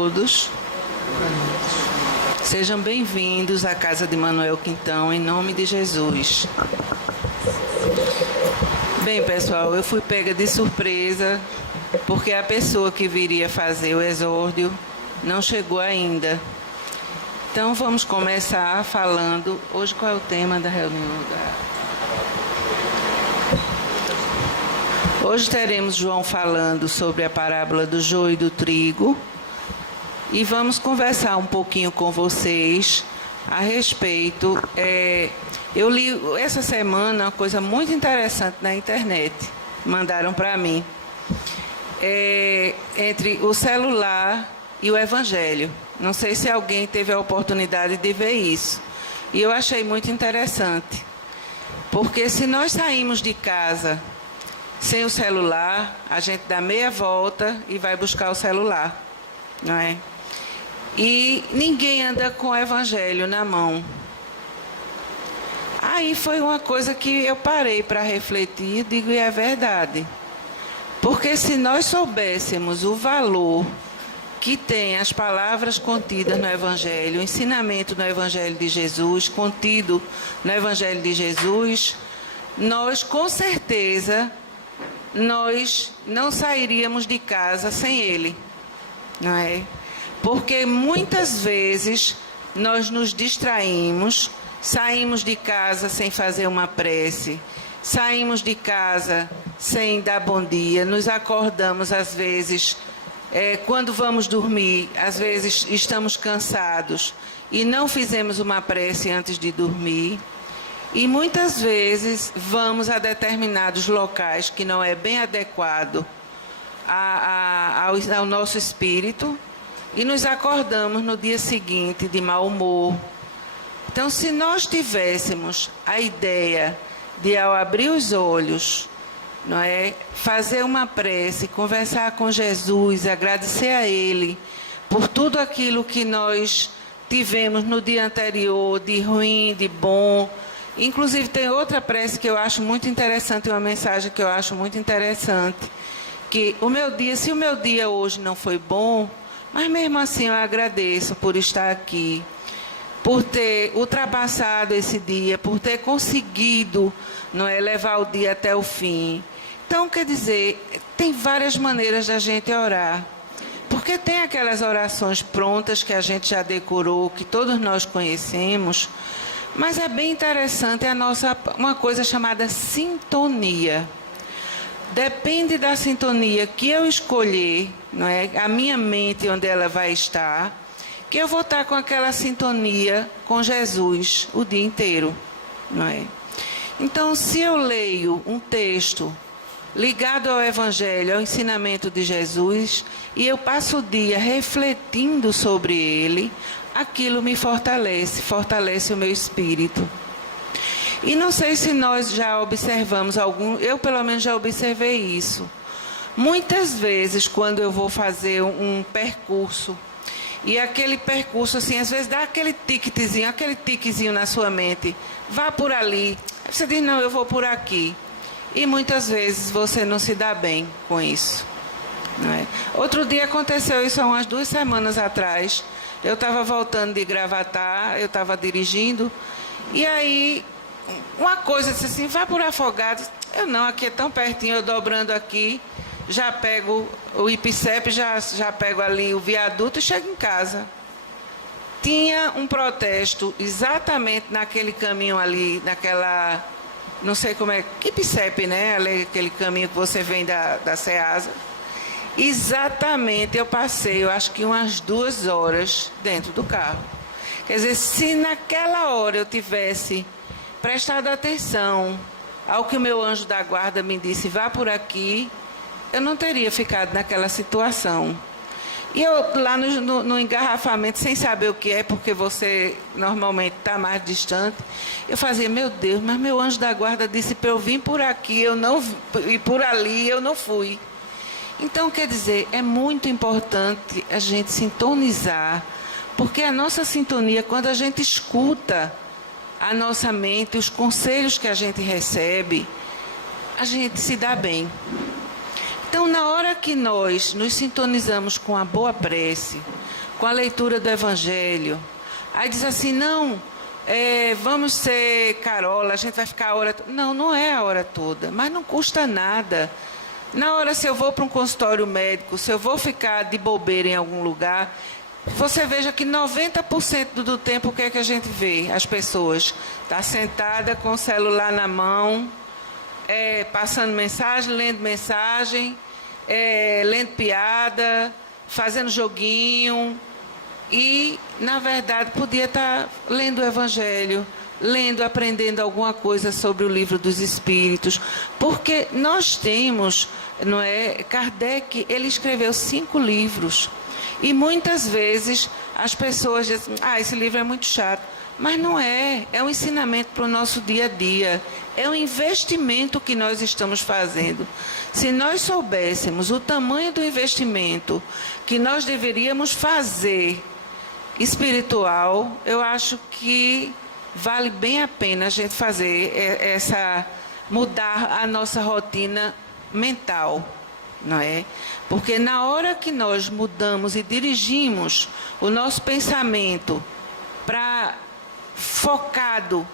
Todos, sejam bem-vindos à casa de Manuel Quintão, em nome de Jesus. Bem, pessoal, eu fui pega de surpresa, porque a pessoa que viria fazer o exórdio não chegou ainda. Então, vamos começar falando... Hoje, qual é o tema da reunião? Hoje teremos João falando sobre a parábola do joio e do trigo. E vamos conversar um pouquinho com vocês a respeito. Eu li essa semana uma coisa muito interessante na internet. Mandaram para mim. Entre o celular e o evangelho. Não sei se alguém teve a oportunidade de ver isso. E eu achei muito interessante. Porque se nós saímos de casa sem o celular, a gente dá meia volta e vai buscar o celular. Não é? E ninguém anda com o evangelho na mão. Aí foi uma coisa que eu parei para refletir e digo, e é verdade. Porque se nós soubéssemos o valor que tem as palavras contidas no evangelho, o ensinamento no evangelho de Jesus, contido no evangelho de Jesus, nós com certeza nós não sairíamos de casa sem ele, não é? Porque muitas vezes nós nos distraímos, saímos de casa sem fazer uma prece, saímos de casa sem dar bom dia, nos acordamos às vezes, quando vamos dormir, às vezes estamos cansados e não fizemos uma prece antes de dormir. E muitas vezes vamos a determinados locais que não é bem adequado ao nosso espírito e nos acordamos no dia seguinte de mau humor. Então, se nós tivéssemos a ideia de, ao abrir os olhos, não é, fazer uma prece, conversar com Jesus, agradecer a Ele por tudo aquilo que nós tivemos no dia anterior, de ruim, de bom. Inclusive, tem outra prece que eu acho muito interessante, uma mensagem que eu acho muito interessante, que se o meu dia hoje não foi bom, mas mesmo assim eu agradeço por estar aqui, por ter ultrapassado esse dia, por ter conseguido, não é, levar o dia até o fim. Então, quer dizer, tem várias maneiras da gente orar. Porque tem aquelas orações prontas que a gente já decorou, que todos nós conhecemos, mas é bem interessante uma coisa chamada sintonia. Depende da sintonia que eu escolher, não é? A minha mente, onde ela vai estar, que eu vou estar com aquela sintonia com Jesus o dia inteiro, não é? Então, se eu leio um texto ligado ao Evangelho, ao ensinamento de Jesus, e eu passo o dia refletindo sobre ele, aquilo me fortalece o meu espírito. E não sei se nós já observamos eu pelo menos já observei isso. Muitas vezes, quando eu vou fazer um percurso, e aquele percurso, assim, às vezes dá aquele tiquezinho na sua mente, vá por ali. Aí você diz, não, eu vou por aqui. E muitas vezes você não se dá bem com isso. Não é? Outro dia aconteceu isso há umas 2 semanas atrás. Eu estava voltando de Gravatá, eu estava dirigindo, e aí uma coisa disse assim, vai por Afogados. Eu não, aqui é tão pertinho, eu dobrando aqui, já pego o IPCEP, já pego ali o viaduto e chego em casa. Tinha um protesto exatamente naquele caminho ali, naquela, não sei como é, IPCEP, né? Ali, aquele caminho que você vem da Ceasa. Exatamente, eu passei, eu acho que umas 2 horas dentro do carro. Quer dizer, se naquela hora eu tivesse prestado atenção ao que o meu anjo da guarda me disse, vá por aqui, eu não teria ficado naquela situação. E eu lá no engarrafamento, sem saber o que é, porque você normalmente está mais distante, eu fazia, meu Deus, mas meu anjo da guarda disse para eu vir por aqui, e por ali eu não fui. Então, quer dizer, é muito importante a gente sintonizar, porque a nossa sintonia, quando a gente escuta a nossa mente, os conselhos que a gente recebe, a gente se dá bem. Então, na hora que nós nos sintonizamos com a boa prece, com a leitura do Evangelho, aí diz assim, não, vamos ser carola, a gente vai ficar a hora toda. Não, não é a hora toda, mas não custa nada. Na hora, se eu vou para um consultório médico, se eu vou ficar de bobeira em algum lugar, você veja que 90% do tempo, o que é que a gente vê? As pessoas estão sentadas com o celular na mão, passando mensagem, lendo piada, fazendo joguinho. E, na verdade, podia estar lendo o Evangelho, aprendendo alguma coisa sobre o Livro dos Espíritos. Porque nós temos, não é? Kardec, ele escreveu 5 livros. E muitas vezes as pessoas dizem, esse livro é muito chato. Mas não é um ensinamento para o nosso dia a dia. É um investimento que nós estamos fazendo. Se nós soubéssemos o tamanho do investimento que nós deveríamos fazer espiritual, eu acho que vale bem a pena a gente fazer mudar a nossa rotina mental, não é? Porque na hora que nós mudamos e dirigimos o nosso pensamento para focado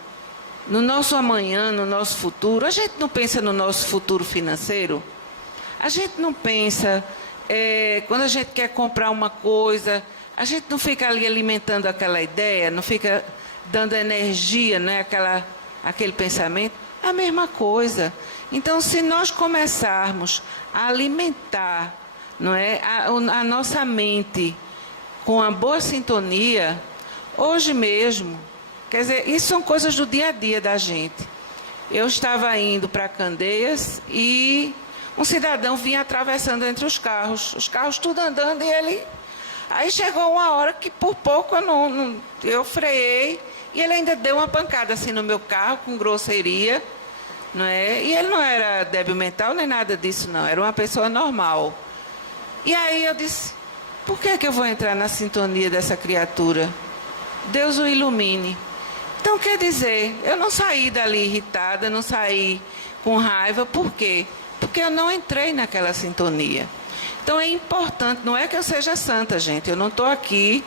no nosso amanhã, no nosso futuro, a gente não pensa no nosso futuro financeiro? A gente não pensa, quando a gente quer comprar uma coisa, a gente não fica ali alimentando aquela ideia, não fica dando energia, né, aquele pensamento? A mesma coisa. Então, se nós começarmos a alimentar, não é, a nossa mente com uma boa sintonia, hoje mesmo, quer dizer, isso são coisas do dia a dia da gente. Eu estava indo para Candeias e um cidadão vinha atravessando entre os carros tudo andando e ele... Aí chegou uma hora que por pouco eu freiei e ele ainda deu uma pancada assim no meu carro com grosseria, não é? E ele não era débil mental nem nada disso não, era uma pessoa normal. E aí eu disse, por que eu vou entrar na sintonia dessa criatura? Deus o ilumine. Então quer dizer, eu não saí dali irritada, não saí com raiva, por quê? Porque eu não entrei naquela sintonia. Então é importante, não é que eu seja santa, gente, eu não estou aqui,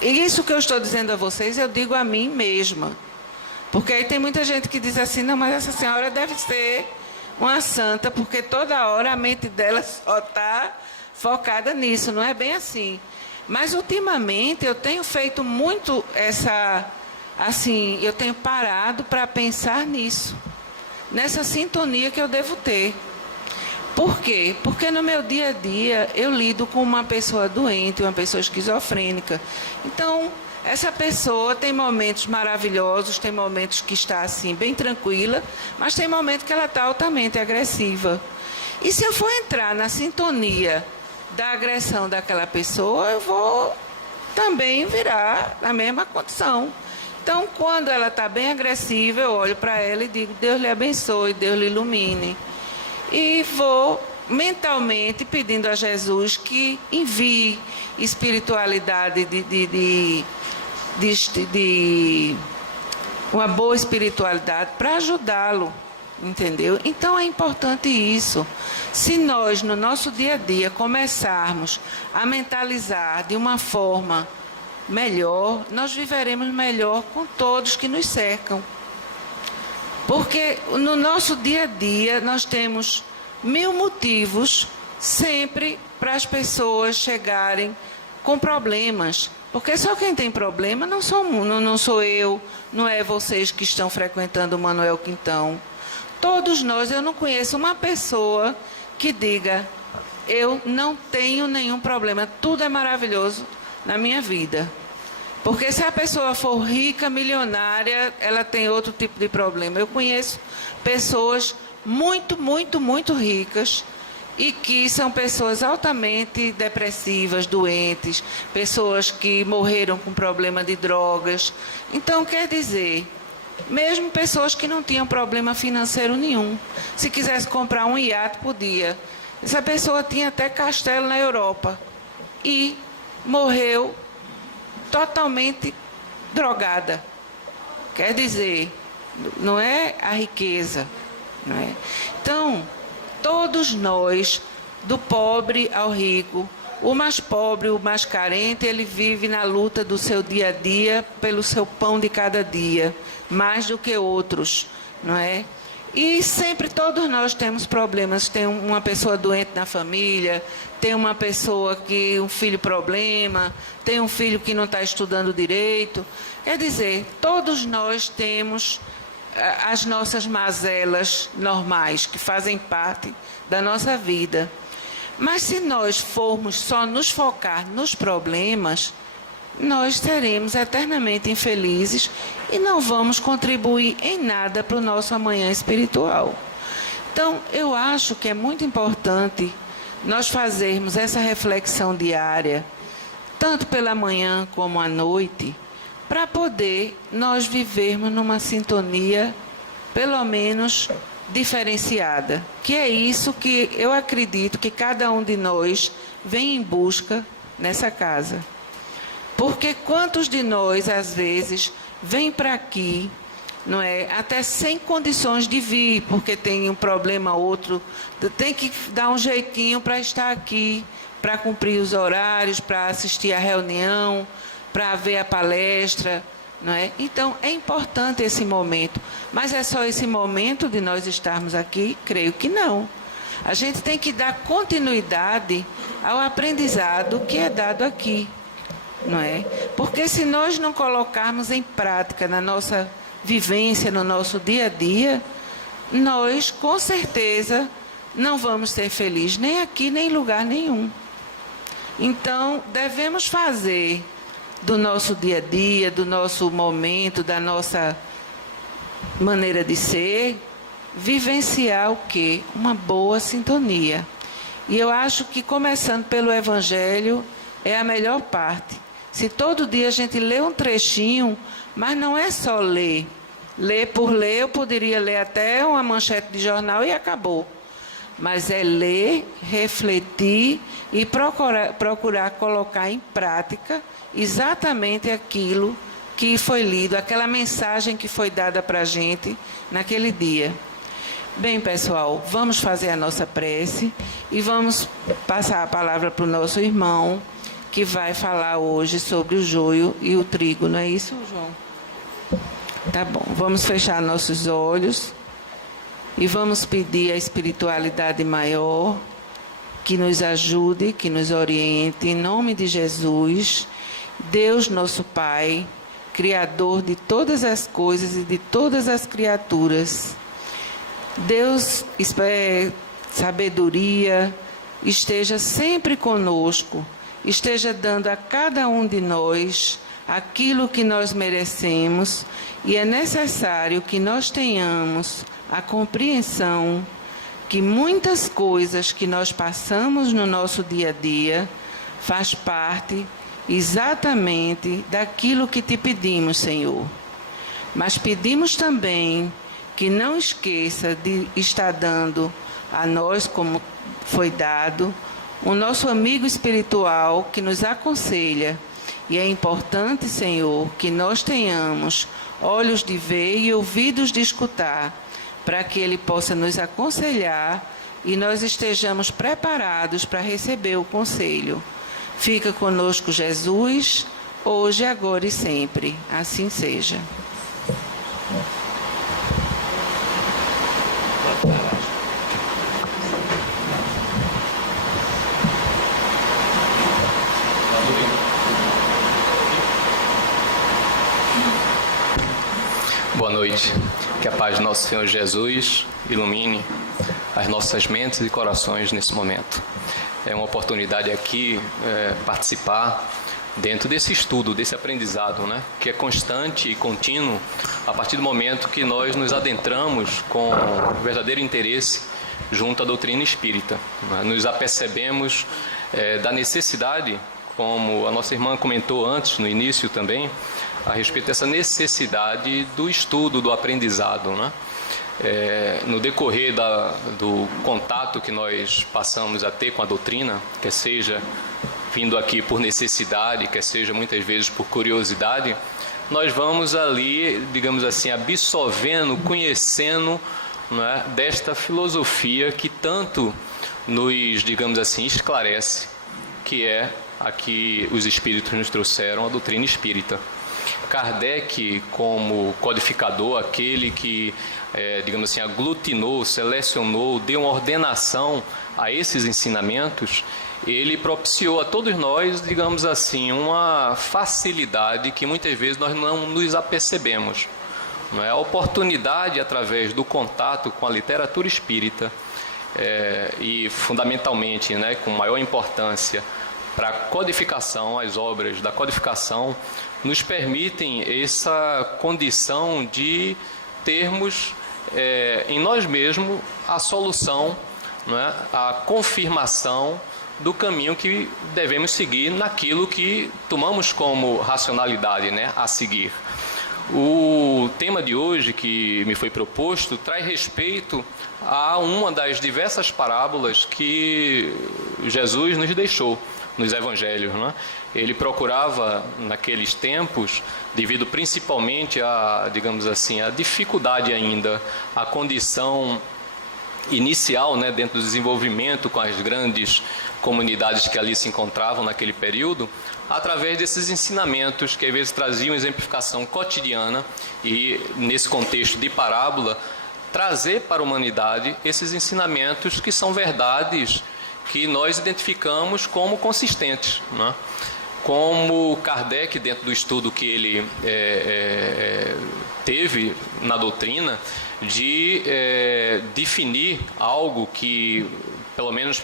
isso que eu estou dizendo a vocês, eu digo a mim mesma. Porque aí tem muita gente que diz assim, não, mas essa senhora deve ser uma santa, porque toda hora a mente dela só está focada nisso, não é bem assim. Mas ultimamente eu tenho feito muito eu tenho parado para pensar nisso, nessa sintonia que eu devo ter. Por quê? Porque no meu dia a dia eu lido com uma pessoa doente, uma pessoa esquizofrênica. Então, essa pessoa tem momentos maravilhosos, tem momentos que está assim bem tranquila, mas tem momentos que ela está altamente agressiva. E se eu for entrar na sintonia da agressão daquela pessoa, eu vou também virar na mesma condição. Então, quando ela está bem agressiva, eu olho para ela e digo, Deus lhe abençoe, Deus lhe ilumine. E vou mentalmente pedindo a Jesus que envie espiritualidade uma boa espiritualidade para ajudá-lo, entendeu? Então é importante isso. Se nós, no nosso dia a dia, começarmos a mentalizar de uma forma melhor, nós viveremos melhor com todos que nos cercam. Porque no nosso dia a dia nós temos 1000 motivos sempre para as pessoas chegarem com problemas. Porque só quem tem problema não sou eu, não é vocês que estão frequentando o Manuel Quintão. Todos nós, eu não conheço uma pessoa que diga, eu não tenho nenhum problema, tudo é maravilhoso na minha vida. Porque se a pessoa for rica, milionária, ela tem outro tipo de problema. Eu conheço pessoas muito, muito, muito ricas e que são pessoas altamente depressivas, doentes, pessoas que morreram com problema de drogas. Então, quer dizer, mesmo pessoas que não tinham problema financeiro nenhum, se quisesse comprar um iate, podia. Essa pessoa tinha até castelo na Europa e morreu totalmente drogada. Quer dizer, não é a riqueza, não é? Então, todos nós, do pobre ao rico, o mais pobre, o mais carente, ele vive na luta do seu dia a dia pelo seu pão de cada dia, mais do que outros, não é? E sempre todos nós temos problemas. Tem uma pessoa doente na família, tem uma pessoa que um filho problema, tem um filho que não está estudando direito. Quer dizer, todos nós temos as nossas mazelas normais, que fazem parte da nossa vida. Mas se nós formos só nos focar nos problemas, nós seremos eternamente infelizes e não vamos contribuir em nada para o nosso amanhã espiritual. Então, eu acho que é muito importante nós fazermos essa reflexão diária, tanto pela manhã como à noite, para poder nós vivermos numa sintonia, pelo menos diferenciada, que é isso que eu acredito que cada um de nós vem em busca nessa casa. Porque quantos de nós, às vezes, vêm para aqui, não é, até sem condições de vir, porque tem um problema ou outro, tem que dar um jeitinho para estar aqui, para cumprir os horários, para assistir a reunião, para ver a palestra, não é? Então, é importante esse momento. Mas é só esse momento de nós estarmos aqui? Creio que não. A gente tem que dar continuidade ao aprendizado que é dado aqui, não é? Porque se nós não colocarmos em prática na nossa vivência, no nosso dia a dia, nós, com certeza, não vamos ser felizes, nem aqui, nem em lugar nenhum. Então, devemos fazer do nosso dia a dia, do nosso momento, da nossa maneira de ser, vivenciar o quê? Uma boa sintonia. E eu acho que, começando pelo Evangelho, é a melhor parte. Se todo dia a gente lê um trechinho, mas não é só ler. Ler por ler, eu poderia ler até uma manchete de jornal e acabou. Mas é ler, refletir e procurar colocar em prática exatamente aquilo que foi lido, aquela mensagem que foi dada para a gente naquele dia. Bem, pessoal, vamos fazer a nossa prece e vamos passar a palavra para o nosso irmão, que vai falar hoje sobre o joio e o trigo. Não é isso, João? Tá bom, vamos fechar nossos olhos e vamos pedir à espiritualidade maior que nos ajude, que nos oriente, em nome de Jesus, Deus nosso Pai, Criador de todas as coisas e de todas as criaturas. Deus, sabedoria, esteja sempre conosco, esteja dando a cada um de nós aquilo que nós merecemos, e é necessário que nós tenhamos a compreensão que muitas coisas que nós passamos no nosso dia a dia faz parte exatamente daquilo que te pedimos, Senhor. Mas pedimos também que não esqueça de estar dando a nós, como foi dado, o nosso amigo espiritual que nos aconselha. E é importante, Senhor, que nós tenhamos olhos de ver e ouvidos de escutar, para que Ele possa nos aconselhar e nós estejamos preparados para receber o conselho. Fica conosco, Jesus, hoje, agora e sempre. Assim seja. Boa noite. Que a paz do nosso Senhor Jesus ilumine as nossas mentes e corações nesse momento. É uma oportunidade aqui participar dentro desse estudo, desse aprendizado, né? Que é constante e contínuo a partir do momento que nós nos adentramos com verdadeiro interesse junto à doutrina espírita. Nos apercebemos da necessidade, como a nossa irmã comentou antes, no início também, a respeito dessa necessidade do estudo, do aprendizado, né? No decorrer do contato que nós passamos a ter com a doutrina, quer seja vindo aqui por necessidade, quer seja muitas vezes por curiosidade, nós vamos ali, digamos assim, absorvendo, conhecendo não é, desta filosofia que tanto nos, digamos assim, esclarece, que é a que os espíritos nos trouxeram, a doutrina espírita. Kardec, como codificador, aquele que, digamos assim, aglutinou, selecionou, deu uma ordenação a esses ensinamentos, ele propiciou a todos nós, digamos assim, uma facilidade que muitas vezes nós não nos apercebemos. Não é? A oportunidade, através do contato com a literatura espírita, e fundamentalmente, né, com maior importância para a codificação, as obras da codificação, nos permitem essa condição de termos em nós mesmos a solução, não é? A confirmação do caminho que devemos seguir naquilo que tomamos como racionalidade, né, a seguir. O tema de hoje que me foi proposto traz respeito a uma das diversas parábolas que Jesus nos deixou nos evangelhos, né? Ele procurava, naqueles tempos, devido principalmente a, digamos assim, a dificuldade ainda, a condição inicial, né, dentro do desenvolvimento com as grandes comunidades que ali se encontravam naquele período, através desses ensinamentos que às vezes traziam exemplificação cotidiana e, nesse contexto de parábola, trazer para a humanidade esses ensinamentos que são verdades que nós identificamos como consistentes, né? Como Kardec, dentro do estudo que ele teve na doutrina, de definir algo que, pelo menos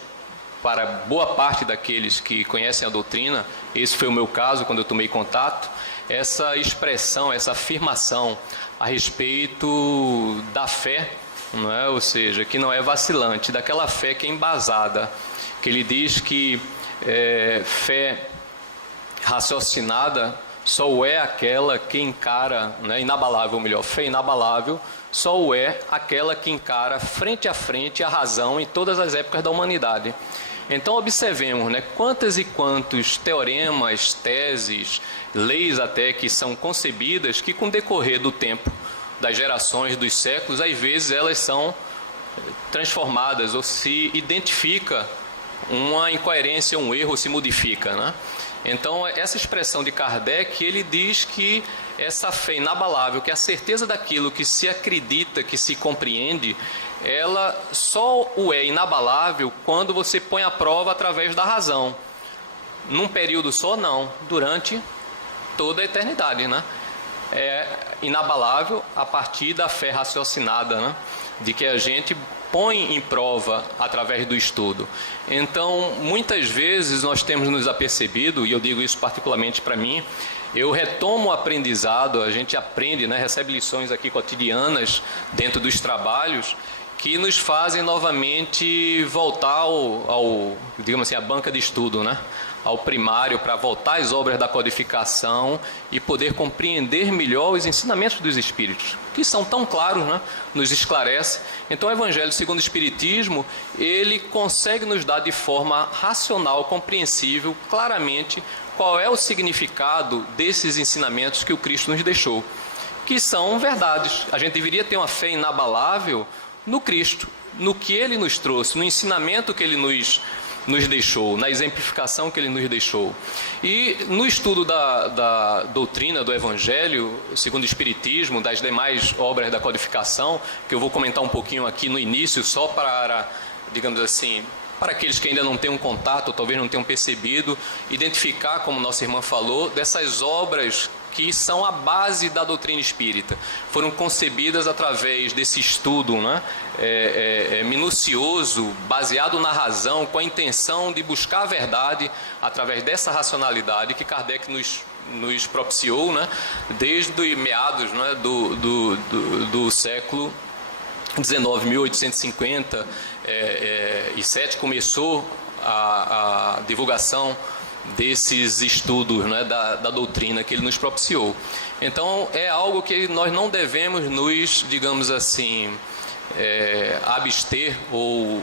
para boa parte daqueles que conhecem a doutrina, esse foi o meu caso quando eu tomei contato, essa expressão, essa afirmação a respeito da fé, não é? Ou seja, que não é vacilante, daquela fé que é embasada, que ele diz que fé raciocinada só o é aquela que encara, né, inabalável, ou melhor, fé inabalável, só o é aquela que encara frente a frente a razão em todas as épocas da humanidade. Então observemos, né, quantas e quantos teoremas, teses, leis até que são concebidas que com o decorrer do tempo, das gerações, dos séculos, às vezes elas são transformadas ou se identifica uma incoerência, um erro, se modifica, né? Então, essa expressão de Kardec, ele diz que essa fé inabalável, que é a certeza daquilo que se acredita, que se compreende, ela só o é inabalável quando você põe à prova através da razão. Num período só, não. Durante toda a eternidade, né? É inabalável a partir da fé raciocinada, né? De que a gente põe em prova através do estudo. Então, muitas vezes nós temos nos apercebido, e eu digo isso particularmente para mim, eu retomo o aprendizado, a gente aprende, né, recebe lições aqui cotidianas dentro dos trabalhos, que nos fazem novamente voltar ao digamos assim, à banca de estudo, né? Ao primário, para voltar às obras da codificação e poder compreender melhor os ensinamentos dos Espíritos, que são tão claros, né? Nos esclarece. Então o Evangelho segundo o Espiritismo, ele consegue nos dar de forma racional, compreensível, claramente, qual é o significado desses ensinamentos que o Cristo nos deixou, que são verdades. A gente deveria ter uma fé inabalável no Cristo, no que Ele nos trouxe, no ensinamento que Ele nos deixou, na exemplificação que Ele nos deixou. E no estudo da doutrina do Evangelho, segundo o Espiritismo, das demais obras da codificação, que eu vou comentar um pouquinho aqui no início, só para, digamos assim, para aqueles que ainda não têm um contato, talvez não tenham percebido, identificar, como nossa irmã falou, dessas obras que são a base da doutrina espírita. Foram concebidas através desse estudo, né, minucioso, baseado na razão, com a intenção de buscar a verdade através dessa racionalidade que Kardec nos propiciou, né, desde meados, né, do século XIX, 1857, começou a divulgação desses estudos, né, da doutrina que ele nos propiciou. Então é algo que nós não devemos nos, digamos assim, abster ou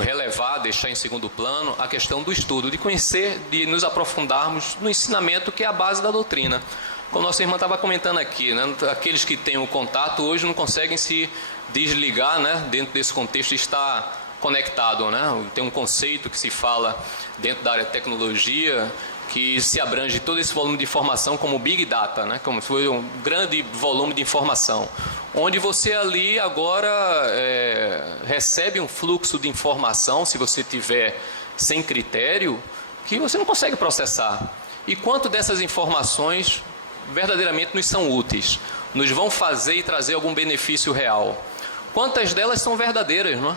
relevar, deixar em segundo plano a questão do estudo, de conhecer, de nos aprofundarmos no ensinamento que é a base da doutrina. como nossa irmã estava comentando aqui, né? Aqueles que têm o contato hoje não conseguem se desligar, né? Dentro desse contexto está conectado, né? Tem um conceito que se fala dentro da área de tecnologia que se abrange todo esse volume de informação como Big Data, né? Como se fosse um grande volume de informação, onde você ali agora recebe um fluxo de informação, se você tiver sem critério, que você não consegue processar. E quanto dessas informações verdadeiramente nos são úteis, nos vão fazer e trazer algum benefício real? Quantas delas são verdadeiras, não é?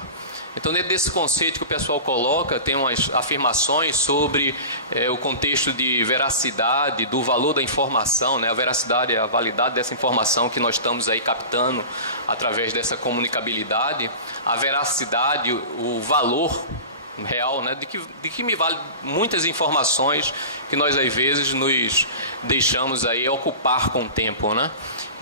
Então, dentro desse conceito que o pessoal coloca, tem umas afirmações sobre o contexto de veracidade, do valor da informação, né? A veracidade é a validade dessa informação que nós estamos aí captando através dessa comunicabilidade, a veracidade, o valor real, né? de que me vale muitas informações que nós às vezes nos deixamos aí ocupar com o tempo, né?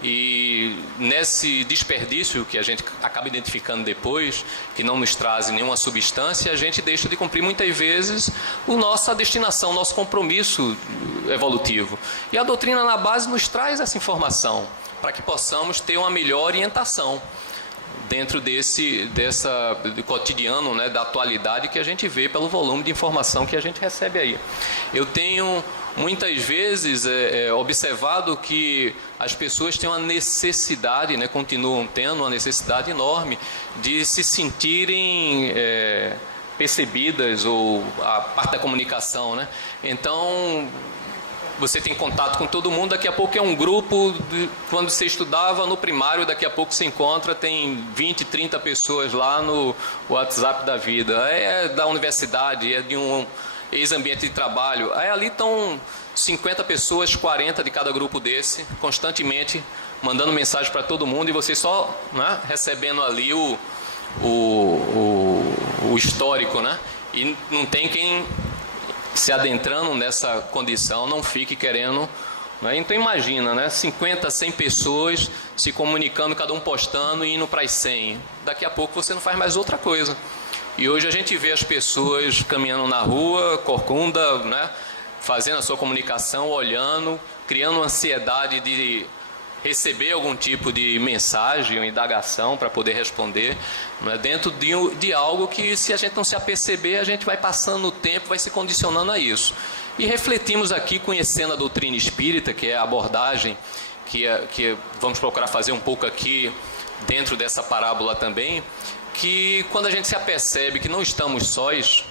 E nesse desperdício que a gente acaba identificando depois, que não nos traz nenhuma substância, a gente deixa de cumprir muitas vezes nossa destinação, nosso compromisso evolutivo. E a doutrina na base nos traz essa informação para que possamos ter uma melhor orientação dentro desse cotidiano, né, da atualidade que a gente vê pelo volume de informação que a gente recebe aí. Eu tenho muitas vezes observado que as pessoas têm uma necessidade, né, continuam tendo uma necessidade enorme de se sentirem percebidas, ou a parte da comunicação, né? Então, você tem contato com todo mundo, daqui a pouco é um grupo, quando você estudava no primário, daqui a pouco se encontra, tem 20, 30 pessoas lá no WhatsApp da vida, é da universidade, é de um ex-ambiente de trabalho, aí ali estão 50 pessoas, 40 de cada grupo desse, constantemente mandando mensagem para todo mundo, e você só, né, recebendo ali o histórico, né? E não tem quem, se adentrando nessa condição, não fique querendo, né? Então imagina, né? 50, 100 pessoas se comunicando, cada um postando e indo para as 100. Daqui a pouco você não faz mais outra coisa. E hoje a gente vê as pessoas caminhando na rua, corcunda, né? Fazendo a sua comunicação, olhando, criando ansiedade de receber algum tipo de mensagem ou indagação para poder responder, né? Dentro de algo que, se a gente não se aperceber, a gente vai passando o tempo, vai se condicionando a isso. E refletimos aqui, conhecendo a doutrina espírita, que é a abordagem que vamos procurar fazer um pouco aqui dentro dessa parábola também, que quando a gente se apercebe que não estamos sós,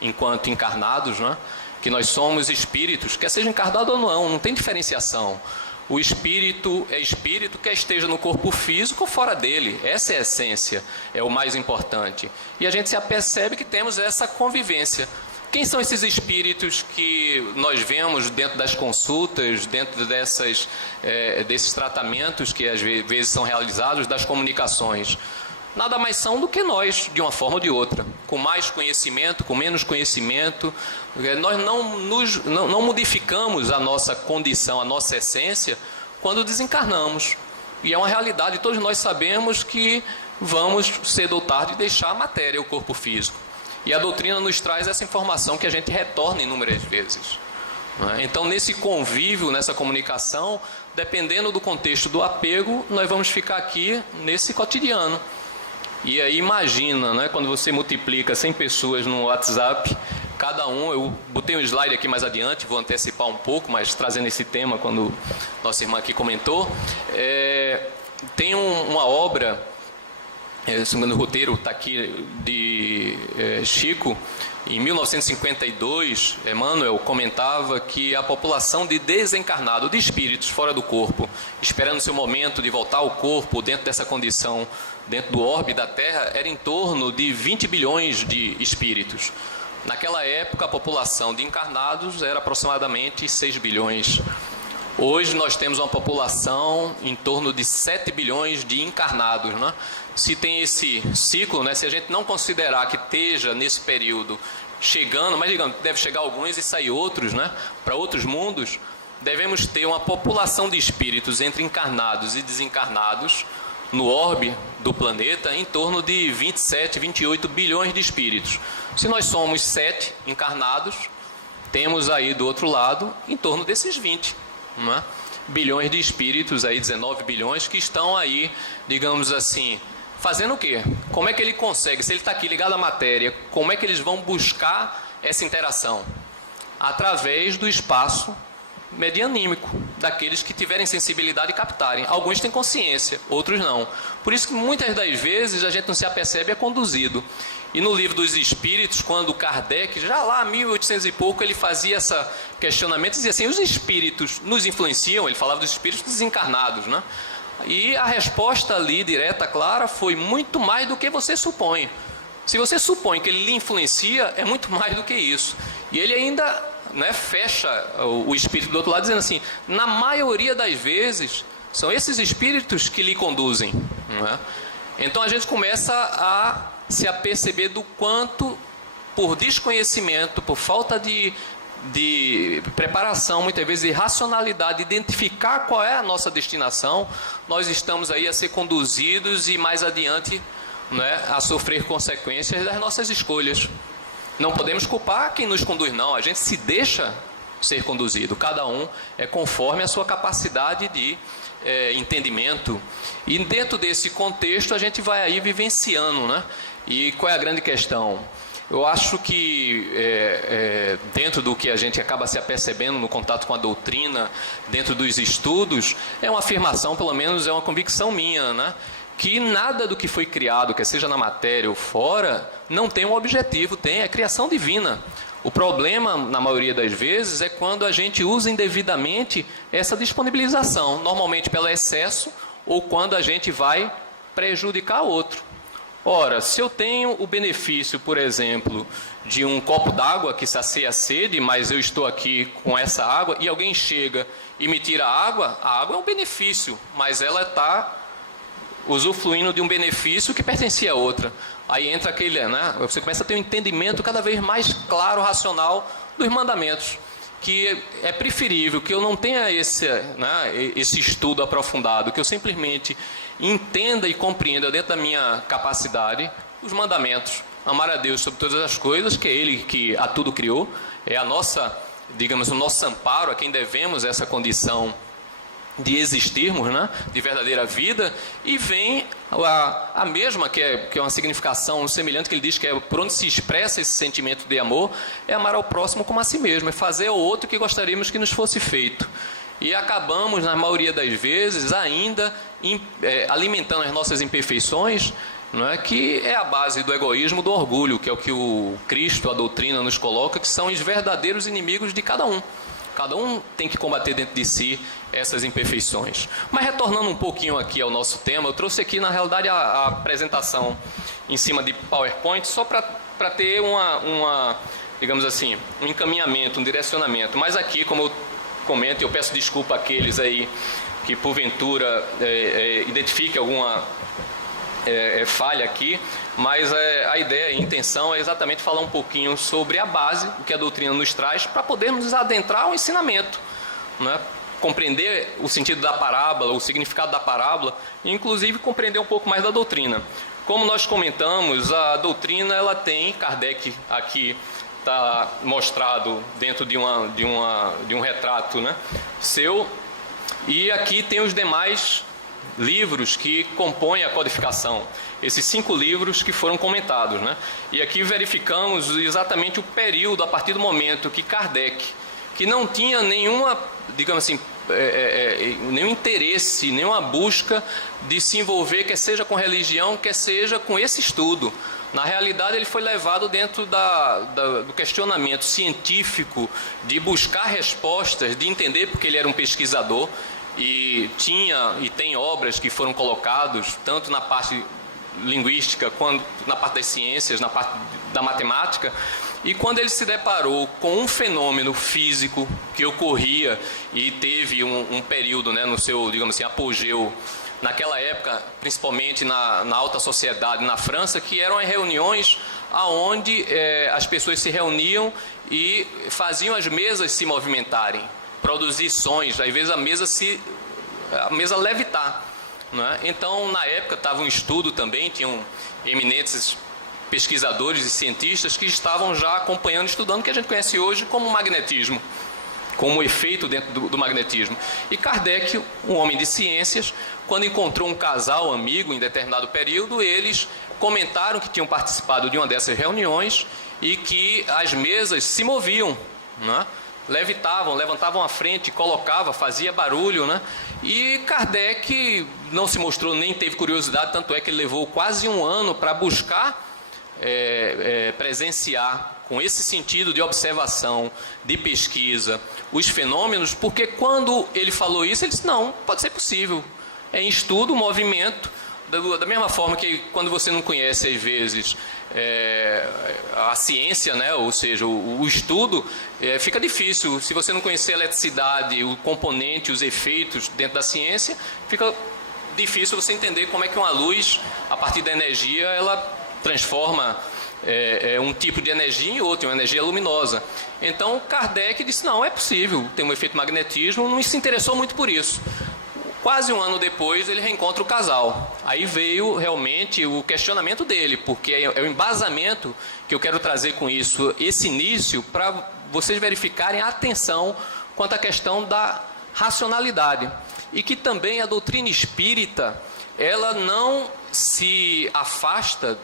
enquanto encarnados, né? Que nós somos espíritos, quer seja encarnado ou não tem diferenciação. O espírito é espírito, quer esteja no corpo físico ou fora dele. Essa é a essência, é o mais importante. E a gente se apercebe que temos essa convivência. Quem são esses espíritos que nós vemos dentro das consultas, dentro desses tratamentos que às vezes são realizados, das comunicações? Nada mais são do que nós, de uma forma ou de outra, com mais conhecimento, com menos conhecimento. Nós não modificamos a nossa condição, a nossa essência, quando desencarnamos. E é uma realidade, todos nós sabemos que vamos cedo ou tarde deixar a matéria, o corpo físico. E a doutrina nos traz essa informação que a gente retorna inúmeras vezes. Então, nesse convívio, nessa comunicação, dependendo do contexto do apego, nós vamos ficar aqui nesse cotidiano. E aí imagina, né, quando você multiplica 100 pessoas no WhatsApp, cada um, eu botei um slide aqui mais adiante, vou antecipar um pouco, mas trazendo esse tema, quando nossa irmã aqui comentou, tem uma obra, segundo o roteiro está aqui, de Chico, em 1952, Emmanuel comentava que a população de desencarnado, de espíritos fora do corpo, esperando seu momento de voltar ao corpo dentro dessa condição, dentro do orbe da Terra, era em torno de 20 bilhões de espíritos. Naquela época, a população de encarnados era aproximadamente 6 bilhões. Hoje nós temos uma população em torno de 7 bilhões de encarnados, né? Se tem esse ciclo, né? Se a gente não considerar que esteja nesse período chegando, mas digamos, deve chegar alguns e sair outros, né? Para outros mundos, devemos ter uma população de espíritos entre encarnados e desencarnados no orbe do planeta em torno de 27, 28 bilhões de espíritos. Se nós somos 7 encarnados, temos aí do outro lado em torno desses 20, não é? bilhões de espíritos, aí 19 bilhões, que estão aí, digamos assim, fazendo o quê? Como é que ele consegue, se ele está aqui ligado à matéria, como é que eles vão buscar essa interação? Através do espaço medianímico, daqueles que tiverem sensibilidade e captarem. Alguns têm consciência, outros não. Por isso que muitas das vezes a gente não se apercebe, é conduzido. E no Livro dos Espíritos, quando Kardec, já lá 1800 e pouco, ele fazia esse questionamento, dizia assim, os espíritos nos influenciam? Ele falava dos espíritos desencarnados, né? E a resposta ali, direta, clara, foi muito mais do que você supõe. Se você supõe que ele lhe influencia, é muito mais do que isso. E ele ainda, né, fecha o espírito do outro lado, dizendo assim, na maioria das vezes, são esses espíritos que lhe conduzem. Não é? Então a gente começa a se aperceber do quanto, por desconhecimento, por falta de preparação, muitas vezes de racionalidade, identificar qual é a nossa destinação, nós estamos aí a ser conduzidos e mais adiante, né, a sofrer consequências das nossas escolhas. Não podemos culpar quem nos conduz, não. A gente se deixa ser conduzido. Cada um é conforme a sua capacidade de entendimento. E dentro desse contexto a gente vai aí vivenciando, né? E qual é a grande questão? Eu acho que dentro do que a gente acaba se apercebendo no contato com a doutrina, dentro dos estudos, é uma afirmação, pelo menos é uma convicção minha, né? Que nada do que foi criado, quer seja na matéria ou fora, não tem um objetivo, tem a criação divina. O problema, na maioria das vezes, é quando a gente usa indevidamente essa disponibilização, normalmente pelo excesso ou quando a gente vai prejudicar o outro. Ora, se eu tenho o benefício, por exemplo, de um copo d'água que sacia a sede, mas eu estou aqui com essa água e alguém chega e me tira a água é um benefício, mas ela está usufruindo de um benefício que pertencia a outra. Aí entra aquele, né? Você começa a ter um entendimento cada vez mais claro, racional dos mandamentos, que é preferível que eu não tenha esse estudo aprofundado, que eu simplesmente entenda e compreenda dentro da minha capacidade os mandamentos. Amar a Deus sobre todas as coisas, que é Ele que a tudo criou, é a nossa, digamos, o nosso amparo, a quem devemos essa condição de existirmos, né, de verdadeira vida, e vem a mesma, que é uma significação semelhante, que ele diz que é por onde se expressa esse sentimento de amor, é amar ao próximo como a si mesmo, é fazer ao outro que gostaríamos que nos fosse feito. E acabamos, na maioria das vezes, ainda alimentando as nossas imperfeições, não é, que é a base do egoísmo, do orgulho, que é o que o Cristo, a doutrina, nos coloca, que são os verdadeiros inimigos de cada um. Cada um tem que combater dentro de si essas imperfeições. Mas retornando um pouquinho aqui ao nosso tema, eu trouxe aqui, na realidade, a apresentação em cima de PowerPoint, só para ter digamos assim, um encaminhamento, um direcionamento. Mas aqui, como eu comento, eu peço desculpa àqueles aí que, porventura, identifiquem alguma falha aqui, mas a ideia, a intenção é exatamente falar um pouquinho sobre a base, o que a doutrina nos traz, para podermos adentrar ao ensinamento, né? Compreender o sentido da parábola, o significado da parábola, e inclusive compreender um pouco mais da doutrina. Como nós comentamos, a doutrina ela tem, Kardec aqui está mostrado dentro de um retrato, né, seu, e aqui tem os demais livros que compõem a codificação, esses 5 livros que foram comentados, né? E aqui verificamos exatamente o período, a partir do momento que Kardec, que não tinha nenhuma, digamos assim, nenhum interesse, nenhuma busca de se envolver, quer seja com religião, quer seja com esse estudo. Na realidade, ele foi levado dentro do questionamento científico, de buscar respostas, de entender, porque ele era um pesquisador, e tinha e tem obras que foram colocadas tanto na parte linguística quanto na parte das ciências, na parte da matemática. E quando ele se deparou com um fenômeno físico que ocorria e teve um período, né, no seu, digamos assim, apogeu, naquela época, principalmente na alta sociedade, na França, que eram as reuniões onde as pessoas se reuniam e faziam as mesas se movimentarem, produzir sons, às vezes a mesa levitar, não é? Então, na época, estava um estudo também, tinham eminentes pesquisadores e cientistas que estavam já acompanhando, estudando o que a gente conhece hoje como magnetismo. como efeito dentro do magnetismo. E Kardec, um homem de ciências, quando encontrou um casal amigo em determinado período, eles comentaram que tinham participado de uma dessas reuniões e que as mesas se moviam, né? Levitavam, levantavam a frente, colocava, fazia barulho, né? E Kardec não se mostrou, nem teve curiosidade, tanto é que ele levou quase um ano para buscar presenciar com esse sentido de observação, de pesquisa, os fenômenos, porque quando ele falou isso, ele disse, não, pode ser possível. É em estudo, movimento, da mesma forma que quando você não conhece, às vezes, a ciência, né? Ou seja, o estudo, fica difícil. Se você não conhecer a eletricidade, o componente, os efeitos dentro da ciência, fica difícil você entender como é que uma luz, a partir da energia, ela transforma um tipo de energia em outro, uma energia luminosa. Então Kardec disse, não, é possível, tem um efeito magnetismo, não se interessou muito por isso. Quase um ano depois ele reencontra o casal. Aí veio realmente o questionamento dele, porque é o embasamento que eu quero trazer com isso, esse início, para vocês verificarem a atenção quanto à questão da racionalidade. E que também a doutrina espírita, ela não se afasta,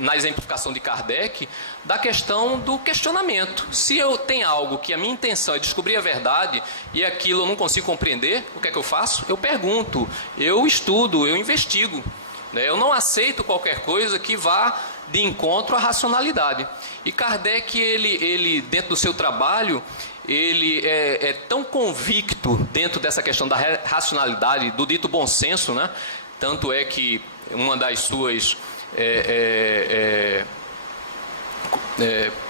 na exemplificação de Kardec, da questão do questionamento. Se eu tenho algo que a minha intenção é descobrir a verdade e aquilo eu não consigo compreender, o que é que eu faço? Eu pergunto, eu estudo, eu investigo. Eu não aceito qualquer coisa que vá de encontro à racionalidade. E Kardec, ele dentro do seu trabalho, ele é tão convicto dentro dessa questão da racionalidade, do dito bom senso, né? Tanto é que uma das suas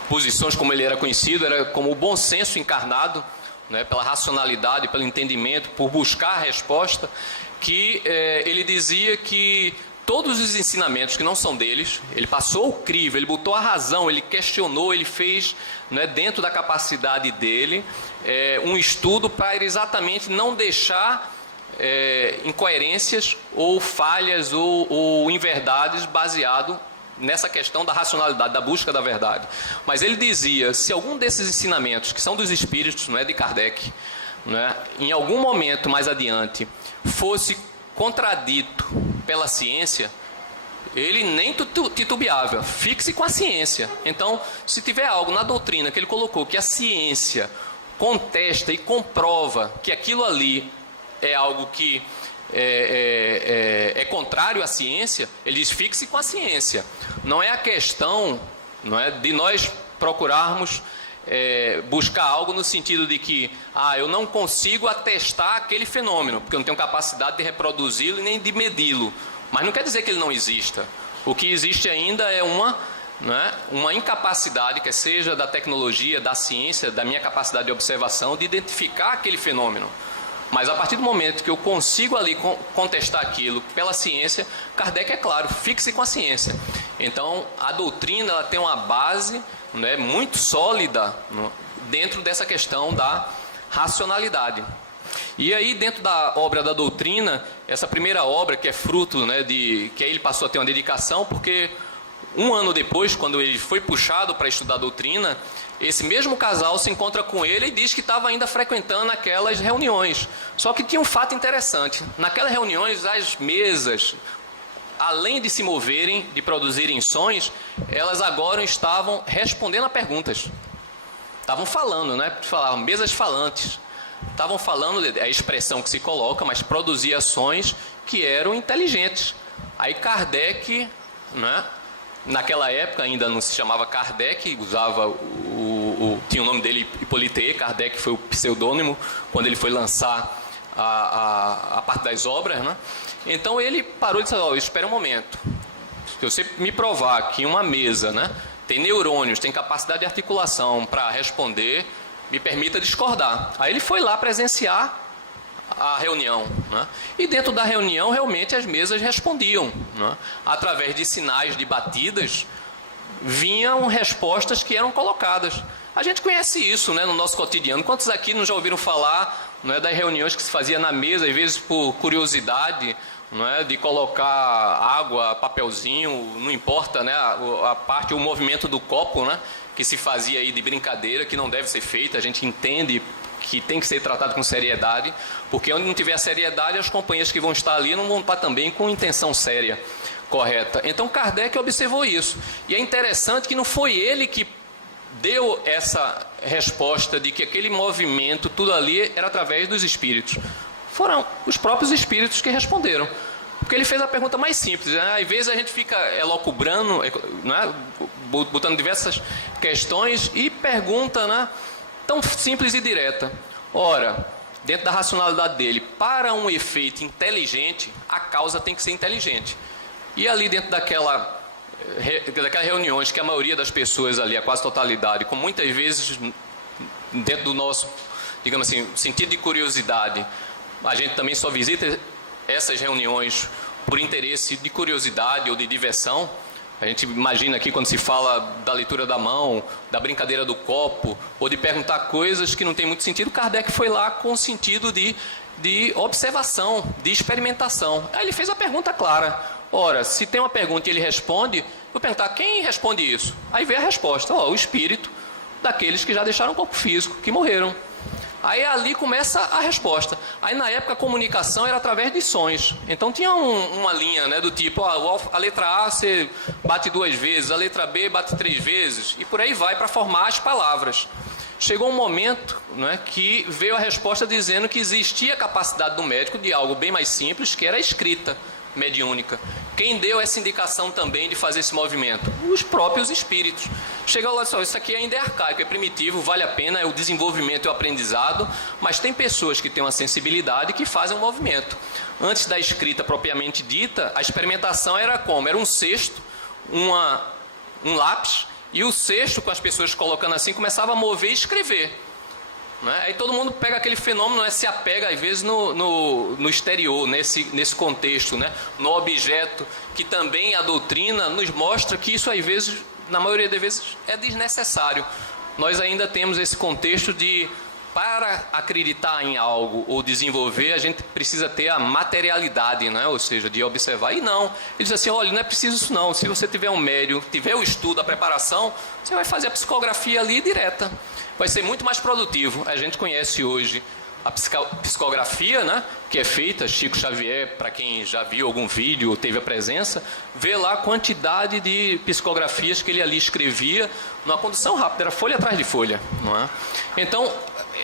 posições, como ele era conhecido, era como o bom senso encarnado, né, pela racionalidade, pelo entendimento, por buscar a resposta, que ele dizia que todos os ensinamentos que não são deles, ele passou o crivo, ele botou a razão, ele questionou, ele fez, né, dentro da capacidade dele, um estudo para exatamente não deixar incoerências ou falhas ou inverdades baseado nessa questão da racionalidade, da busca da verdade. Mas ele dizia, se algum desses ensinamentos, que são dos espíritos, não é de Kardec, né, em algum momento mais adiante, fosse contradito pela ciência, ele nem titubeava, fixe com a ciência. Então, se tiver algo na doutrina que ele colocou, que a ciência contesta e comprova que aquilo ali é algo que é contrário à ciência, ele diz, fixe com a ciência. Não é a questão, não é, de nós procurarmos buscar algo no sentido de que eu não consigo atestar aquele fenômeno, porque eu não tenho capacidade de reproduzi-lo e nem de medi-lo. Mas não quer dizer que ele não exista. O que existe ainda é uma incapacidade, que seja da tecnologia, da ciência, da minha capacidade de observação, de identificar aquele fenômeno. Mas a partir do momento que eu consigo ali contestar aquilo pela ciência, Kardec, é claro, fixe com a ciência. Então, a doutrina, ela tem uma base, né, muito sólida, né, dentro dessa questão da racionalidade. E aí, dentro da obra da doutrina, essa primeira obra, que é fruto, né, que aí ele passou a ter uma dedicação, porque um ano depois, quando ele foi puxado para estudar a doutrina, esse mesmo casal se encontra com ele e diz que estava ainda frequentando aquelas reuniões. Só que tinha um fato interessante. Naquelas reuniões, as mesas, além de se moverem, de produzirem sons, elas agora estavam respondendo a perguntas. Estavam falando, né? Falavam, mesas falantes. Estavam falando, é a expressão que se coloca, mas produzia sons que eram inteligentes. Aí Kardec, né? Naquela época ainda não se chamava Kardec, usava tinha o nome dele Hippolyte, Kardec foi o pseudônimo quando ele foi lançar a parte das obras, né? Então ele parou e disse, espera um momento, se você me provar que uma mesa, né, tem neurônios, tem capacidade de articulação para responder, me permita discordar. Aí ele foi lá presenciar a reunião, né? E dentro da reunião realmente as mesas respondiam, né? Através de sinais de batidas vinham respostas que eram colocadas. A gente conhece isso, né, no nosso cotidiano. Quantos aqui não já ouviram falar, né, das reuniões que se fazia na mesa, às vezes por curiosidade, né, de colocar água, papelzinho, não importa, né, a parte, o movimento do copo, né, que se fazia aí de brincadeira, que não deve ser feita. A gente entende que tem que ser tratado com seriedade, porque onde não tiver seriedade, as companhias que vão estar ali não vão estar também com intenção séria, correta. Então Kardec observou isso. E é interessante que não foi ele que deu essa resposta de que aquele movimento, tudo ali, era através dos espíritos. Foram os próprios espíritos que responderam. Porque ele fez a pergunta mais simples, né? Às vezes a gente fica elocubrando, né? Botando diversas questões e pergunta, né? Tão simples e direta. Ora, dentro da racionalidade dele, para um efeito inteligente, a causa tem que ser inteligente. E ali dentro daquelas reuniões que a maioria das pessoas ali, a quase totalidade, com muitas vezes dentro do nosso, digamos assim, sentido de curiosidade, a gente também só visita essas reuniões por interesse de curiosidade ou de diversão. A gente imagina aqui quando se fala da leitura da mão, da brincadeira do copo, ou de perguntar coisas que não tem muito sentido. Kardec foi lá com o sentido de observação, de experimentação. Aí ele fez a pergunta clara. Ora, se tem uma pergunta e ele responde, vou perguntar, quem responde isso? Aí vem a resposta, o espírito daqueles que já deixaram o corpo físico, que morreram. Aí ali começa a resposta. Aí na época a comunicação era através de sons. Então tinha uma linha, né, do tipo, a letra A você bate 2 vezes, a letra B bate 3 vezes, e por aí vai para formar as palavras. Chegou um momento, né, que veio a resposta dizendo que existia a capacidade do médico de algo bem mais simples, que era a escrita mediúnica. Quem deu essa indicação também de fazer esse movimento? Os próprios espíritos. Chega lá e diz, isso aqui ainda é arcaico, é primitivo, vale a pena, é o desenvolvimento e o aprendizado, mas tem pessoas que têm uma sensibilidade que fazem um movimento. Antes da escrita propriamente dita, a experimentação era como? Era um cesto, um lápis, e o cesto, com as pessoas colocando assim, começava a mover e escrever. Né? Aí todo mundo pega aquele fenômeno, né? Se apega às vezes no exterior, nesse contexto, né? No objeto, que também a doutrina nos mostra que isso às vezes, na maioria das vezes, é desnecessário. Nós ainda temos esse contexto de, para acreditar em algo ou desenvolver, a gente precisa ter a materialidade, né? Ou seja, de observar. E não, ele diz assim, olha, não é preciso isso não, se você tiver um médium, tiver o estudo, a preparação, você vai fazer a psicografia ali direta. Vai ser muito mais produtivo. A gente conhece hoje a psicografia, né, que é feita, Chico Xavier, para quem já viu algum vídeo ou teve a presença, vê lá a quantidade de psicografias que ele ali escrevia numa condução rápida, era folha atrás de folha. Não é? Então,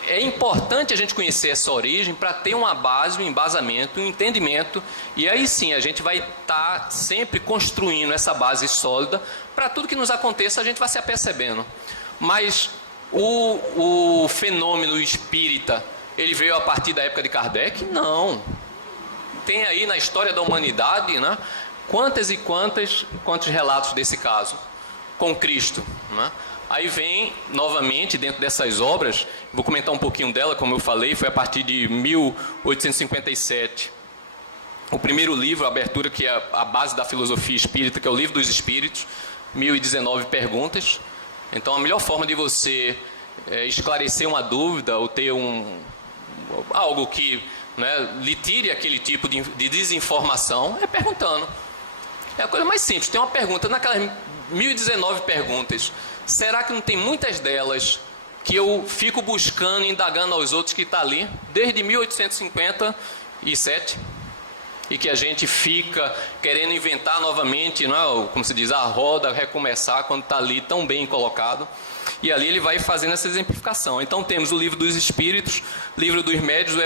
é importante a gente conhecer essa origem para ter uma base, um embasamento, um entendimento, e aí sim a gente vai estar sempre construindo essa base sólida, para tudo que nos aconteça a gente vai se apercebendo. Mas o fenômeno espírita, ele veio a partir da época de Kardec? Não. Tem aí na história da humanidade, né, quantos relatos desse caso com Cristo, né? Aí vem novamente dentro dessas obras, vou comentar um pouquinho dela, como eu falei, foi a partir de 1857. O primeiro livro, a abertura, que é a base da filosofia espírita, que é o Livro dos Espíritos, 1019 perguntas. Então a melhor forma de você esclarecer uma dúvida ou ter algo que, né, lhe tire aquele tipo de desinformação é perguntando. É a coisa mais simples. Tem uma pergunta, naquelas 1019 perguntas, será que não tem muitas delas que eu fico buscando, indagando aos outros que está ali, desde 1857, e que a gente fica querendo inventar novamente, não é, como se diz, a roda, recomeçar quando está ali tão bem colocado. E ali ele vai fazendo essa exemplificação. Então temos o Livro dos Espíritos, Livro dos Médiuns,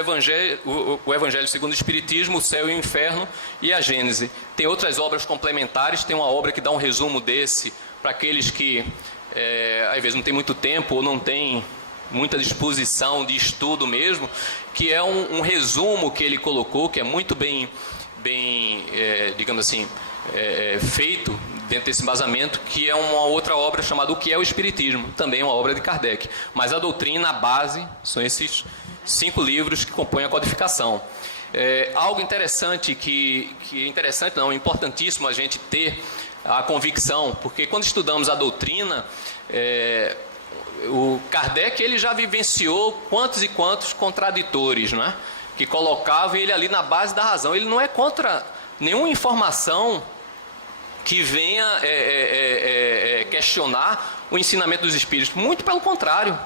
o Evangelho segundo o Espiritismo, o Céu e o Inferno e a Gênese. Tem outras obras complementares, tem uma obra que dá um resumo desse para aqueles que às vezes não tem muito tempo ou não tem muita disposição de estudo mesmo, que é um resumo que ele colocou, que é muito bem digamos assim, feito dentro desse embasamento, que é uma outra obra chamada O que é o Espiritismo, também uma obra de Kardec. Mas a doutrina, a base, são esses 5 livros que compõem a codificação. Algo interessante, importantíssimo a gente ter a convicção, porque quando estudamos a doutrina, o Kardec ele já vivenciou quantos e quantos contraditores, não é? Que colocavam ele ali na base da razão. Ele não é contra nenhuma informação que venha questionar o ensinamento dos espíritos. Muito pelo contrário.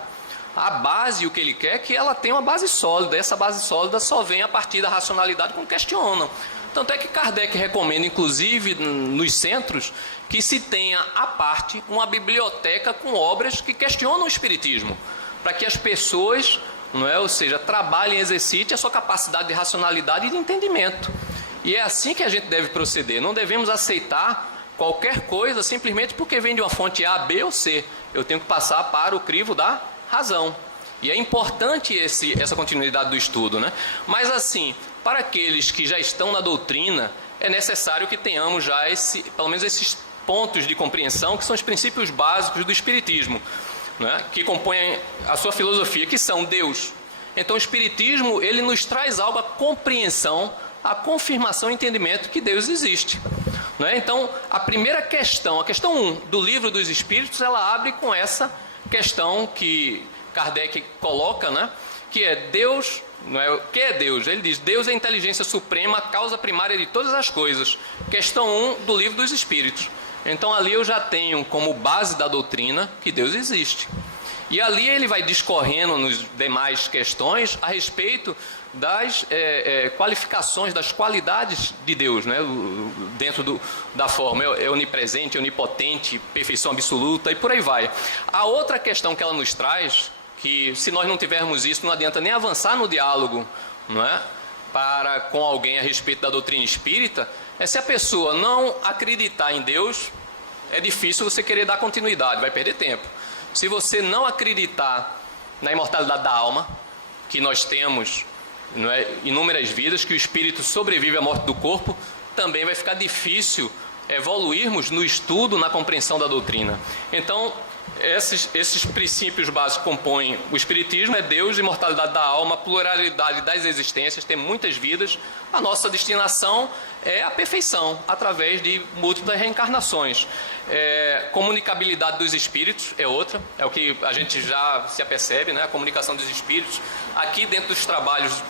a base, o que ele quer, é que ela tenha uma base sólida. Essa base sólida só vem a partir da racionalidade quando questionam. Tanto é que Kardec recomenda, inclusive, nos centros, que se tenha à parte uma biblioteca com obras que questionam o espiritismo, para que as pessoas, não é, ou seja, trabalhem, exercitem a sua capacidade de racionalidade e de entendimento. E é assim que a gente deve proceder. Não devemos aceitar qualquer coisa simplesmente porque vem de uma fonte A, B ou C. Eu tenho que passar para o crivo da razão. E é importante essa continuidade do estudo, né? Mas assim, para aqueles que já estão na doutrina, é necessário que tenhamos já pelo menos esses pontos de compreensão, que são os princípios básicos do espiritismo, né? Que compõem a sua filosofia, que são Deus. Então o espiritismo, ele nos traz algo, a compreensão, a confirmação e entendimento que Deus existe. Não é? Então, a primeira questão, a questão 1 do Livro dos Espíritos, ela abre com essa questão que Kardec coloca, né? Que é Deus, não é? O que é Deus? Ele diz, Deus é a inteligência suprema, a causa primária de todas as coisas. Questão 1 do Livro dos Espíritos. Então, ali eu já tenho como base da doutrina que Deus existe. E ali ele vai discorrendo nos demais questões a respeito das qualificações, das qualidades de Deus, né? Dentro da forma, é onipresente, onipotente, perfeição absoluta e por aí vai. A outra questão que ela nos traz, que se nós não tivermos isso, não adianta nem avançar no diálogo, não é? Com alguém a respeito da doutrina espírita, é se a pessoa não acreditar em Deus, é difícil você querer dar continuidade, vai perder tempo. Se você não acreditar na imortalidade da alma, que nós temos, não é, inúmeras vidas, que o espírito sobrevive à morte do corpo, também vai ficar difícil evoluirmos no estudo, na compreensão da doutrina. Então, esses princípios básicos compõem o espiritismo, é Deus, imortalidade da alma, pluralidade das existências, tem muitas vidas. A nossa destinação é a perfeição, através de múltiplas reencarnações. Comunicabilidade dos espíritos é outra, é o que a gente já se apercebe, né? A comunicação dos espíritos. Aqui dentro dos trabalhos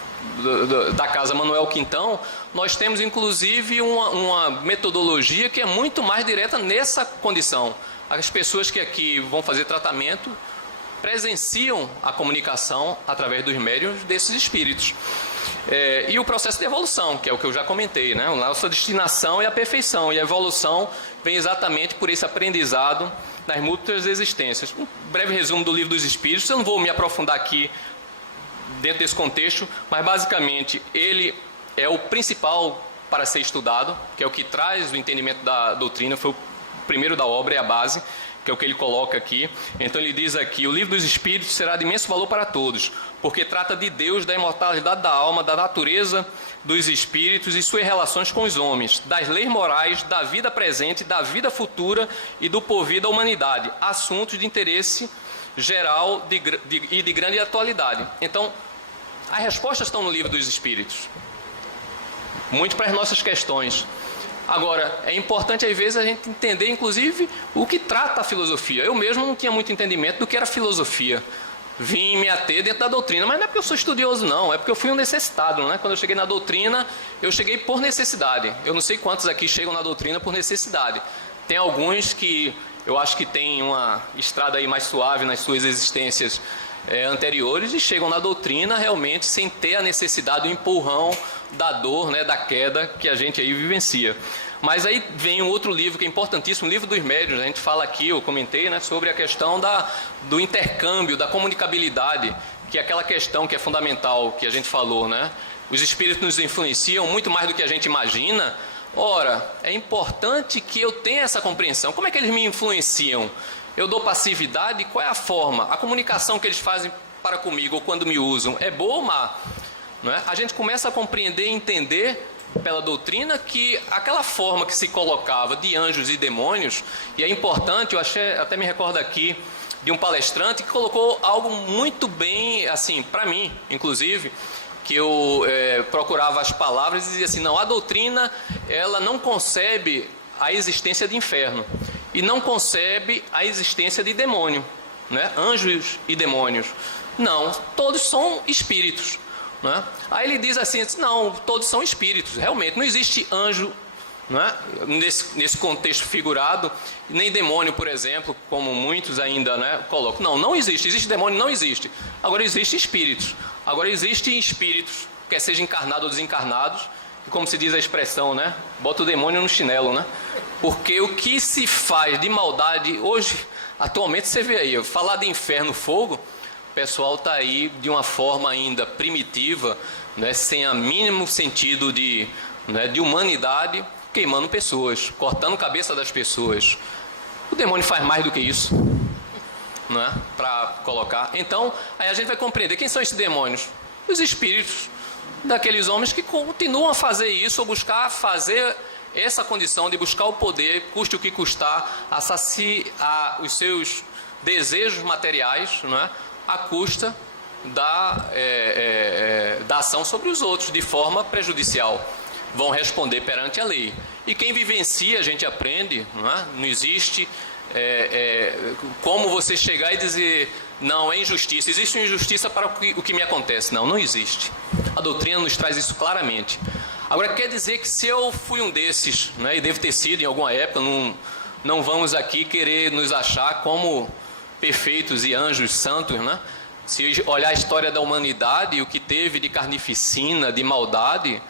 da Casa Manuel Quintão, nós temos inclusive uma metodologia que é muito mais direta nessa condição. As pessoas que aqui vão fazer tratamento presenciam a comunicação através dos médiuns desses espíritos. E o processo de evolução, que é o que eu já comentei, né? A nossa destinação é a perfeição, e a evolução vem exatamente por esse aprendizado nas múltiplas existências. Um breve resumo do Livro dos Espíritos, eu não vou me aprofundar aqui dentro desse contexto, mas basicamente ele é o principal para ser estudado, que é o que traz o entendimento da doutrina, foi o primeiro da obra, é a base, que é o que ele coloca aqui. Então ele diz aqui, o Livro dos Espíritos será de imenso valor para todos, porque trata de Deus, da imortalidade da alma, da natureza dos espíritos e suas relações com os homens, das leis morais, da vida presente, da vida futura e do porvir da humanidade, assuntos de interesse geral e de grande atualidade. Então, as respostas estão no Livro dos Espíritos, muito para as nossas questões. Agora, é importante às vezes a gente entender inclusive o que trata a filosofia. Eu mesmo não tinha muito entendimento do que era filosofia. Vim me ater dentro da doutrina, mas não é porque eu sou estudioso não, é porque eu fui um necessitado, né? Quando eu cheguei na doutrina, eu cheguei por necessidade. Eu não sei quantos aqui chegam na doutrina por necessidade. Tem alguns que eu acho que têm uma estrada aí mais suave nas suas existências anteriores e chegam na doutrina realmente sem ter a necessidade, o empurrão da dor, né, da queda que a gente aí vivencia. Mas aí vem um outro livro que é importantíssimo, o Livro dos Médiuns. A gente fala aqui, eu comentei, né, sobre a questão do intercâmbio, da comunicabilidade, que é aquela questão que é fundamental, que a gente falou, né? Os espíritos nos influenciam muito mais do que a gente imagina. Ora, é importante que eu tenha essa compreensão. Como é que eles me influenciam? Eu dou passividade? Qual é a forma? A comunicação que eles fazem para comigo ou quando me usam é boa ou má? Não é? A gente começa a compreender e entender pela doutrina que aquela forma que se colocava de anjos e demônios, e é importante, eu até me recordo aqui de um palestrante que colocou algo muito bem, assim, para mim, inclusive, que eu procurava as palavras e dizia assim, não, a doutrina, ela não concebe a existência de inferno e não concebe a existência de demônio, né? Anjos e demônios. Não, todos são espíritos. Né? Aí ele diz assim, não, todos são espíritos, realmente, não existe anjo não é? Nesse contexto figurado, nem demônio, por exemplo, como muitos ainda, né, colocam. Não existe. Existe demônio? Não existe. Agora existem espíritos. Agora existem espíritos, quer seja encarnados ou desencarnados, e como se diz a expressão, né, bota o demônio no chinelo, né? Porque o que se faz de maldade hoje, atualmente você vê aí, falar de inferno, fogo, o pessoal está aí de uma forma ainda primitiva, né, sem o mínimo sentido de humanidade, queimando pessoas, cortando a cabeça das pessoas. O demônio faz mais do que isso, não é? Para colocar. Então, aí a gente vai compreender quem são esses demônios. Os espíritos daqueles homens que continuam a fazer isso, ou buscar fazer essa condição de buscar o poder, custe o que custar, a saciar os seus desejos materiais, não é? À custa da ação sobre os outros, de forma prejudicial. Vão responder perante a lei. E quem vivencia, a gente aprende, não é? Não existe como você chegar e dizer, não, é injustiça, existe uma injustiça para o que me acontece. Não existe. A doutrina nos traz isso claramente. Agora, quer dizer que se eu fui um desses, né, e devo ter sido em alguma época, não vamos aqui querer nos achar como perfeitos e anjos santos, né? Se olhar a história da humanidade, o que teve de carnificina, de maldade,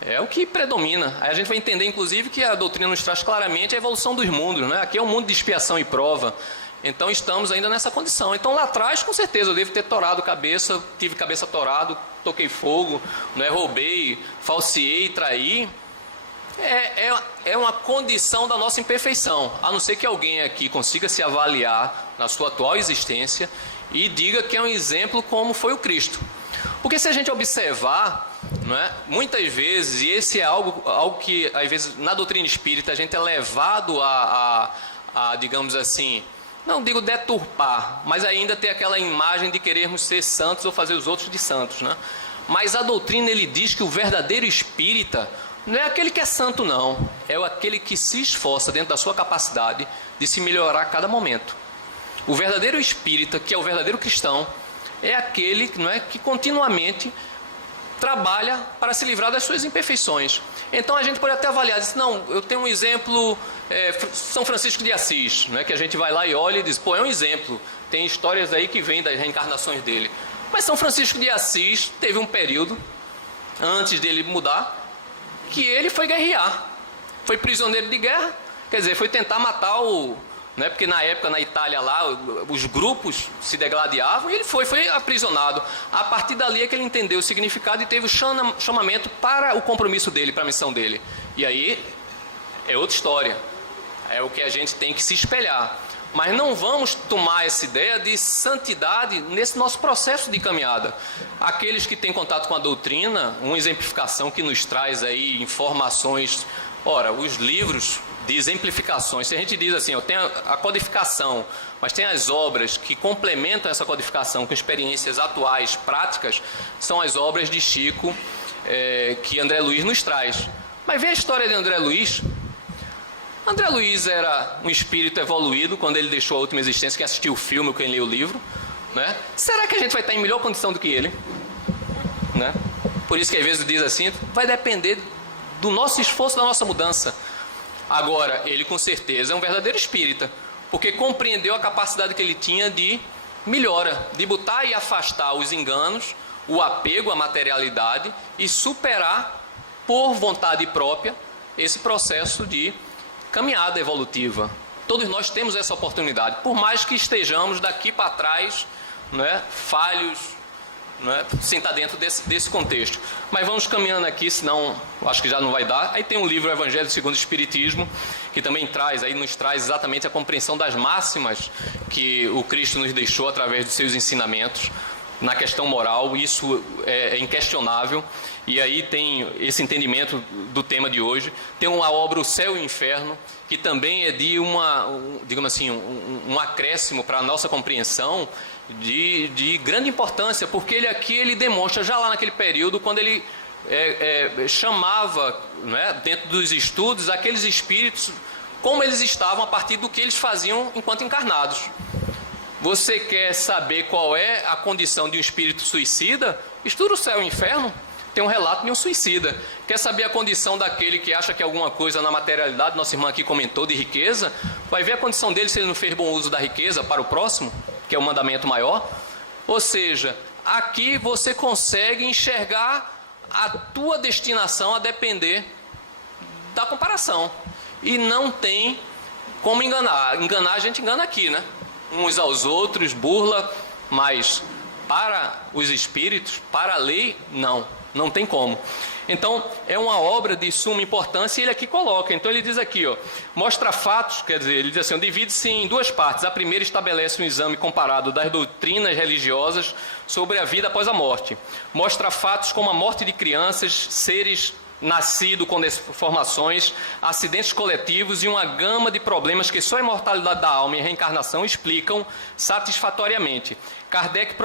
é o que predomina. Aí a gente vai entender, inclusive, que a doutrina nos traz claramente a evolução dos mundos, né? Aqui é um mundo de expiação e prova. Então estamos ainda nessa condição. Então lá atrás, com certeza, eu devo ter torado cabeça, tive cabeça torado, toquei fogo, né? Roubei, falseei, traí. É uma condição da nossa imperfeição. A não ser que alguém aqui consiga se avaliar na sua atual existência e diga que é um exemplo como foi o Cristo. Porque se a gente observar, não é, muitas vezes, e esse é algo que, às vezes, na doutrina espírita, a gente é levado a digamos assim, não digo deturpar, mas ainda ter aquela imagem de querermos ser santos ou fazer os outros de santos, né? Mas a doutrina, ele diz que o verdadeiro espírita não é aquele que é santo, não. É aquele que se esforça dentro da sua capacidade de se melhorar a cada momento. O verdadeiro espírita, que é o verdadeiro cristão, é aquele, não é, que continuamente trabalha para se livrar das suas imperfeições. Então a gente pode até avaliar, diz, não, eu tenho um exemplo, São Francisco de Assis, não é, que a gente vai lá e olha e diz, pô, é um exemplo. Tem histórias aí que vêm das reencarnações dele. Mas São Francisco de Assis teve um período, antes dele mudar, que ele foi guerrear. Foi prisioneiro de guerra, quer dizer, foi tentar matar né, porque na época, na Itália lá, os grupos se degladiavam e ele foi aprisionado. A partir dali é que ele entendeu o significado e teve o chamamento para o compromisso dele, para a missão dele. E aí, é outra história. É o que a gente tem que se espelhar. Mas não vamos tomar essa ideia de santidade nesse nosso processo de caminhada. Aqueles que têm contato com a doutrina, uma exemplificação que nos traz aí informações, ora, os livros de exemplificações, se a gente diz assim, tem a codificação, mas tem as obras que complementam essa codificação com experiências atuais, práticas, são as obras de Chico, que André Luiz nos traz. Mas vê a história de André Luiz. André Luiz era um espírito evoluído quando ele deixou a última existência, quem assistiu o filme, quem leu o livro, né? Será que a gente vai estar em melhor condição do que ele? Né? Por isso que às vezes diz assim, vai depender do nosso esforço, da nossa mudança. Agora, ele com certeza é um verdadeiro espírita, porque compreendeu a capacidade que ele tinha de melhora, de botar e afastar os enganos, o apego à materialidade e superar, por vontade própria, esse processo de caminhada evolutiva. Todos nós temos essa oportunidade, por mais que estejamos daqui para trás, não é, falhos, não é, sem estar dentro desse contexto. Mas vamos caminhando aqui, senão acho que já não vai dar. Aí tem um livro, Evangelho segundo o Espiritismo, que também nos traz exatamente a compreensão das máximas que o Cristo nos deixou através dos seus ensinamentos na questão moral. Isso é inquestionável. E aí tem esse entendimento do tema de hoje. Tem uma obra, O Céu e o Inferno, que também é de digamos assim, um acréscimo para a nossa compreensão de grande importância, porque ele demonstra já lá naquele período, quando ele chamava, né, dentro dos estudos, aqueles espíritos, como eles estavam a partir do que eles faziam enquanto encarnados. Você quer saber qual é a condição de um espírito suicida? Estuda O Céu e o Inferno. tem um relato de um suicida. Quer saber a condição daquele que acha que alguma coisa na materialidade, nossa irmã aqui comentou, de riqueza, vai ver a condição dele se ele não fez bom uso da riqueza para o próximo, que é o mandamento maior. Ou seja, aqui você consegue enxergar a tua destinação a depender da comparação. E não tem como enganar. Enganar a gente engana aqui, né? Uns aos outros, burla, mas para os espíritos, para a lei, não tem como. Então, é uma obra de suma importância e ele aqui coloca. Então, ele diz aqui, ó, mostra fatos, quer dizer, ele diz assim, divide-se em duas partes. A primeira estabelece um exame comparado das doutrinas religiosas sobre a vida após a morte. Mostra fatos como a morte de crianças, seres nascidos com deformações, acidentes coletivos e uma gama de problemas que só a imortalidade da alma e a reencarnação explicam satisfatoriamente. Kardec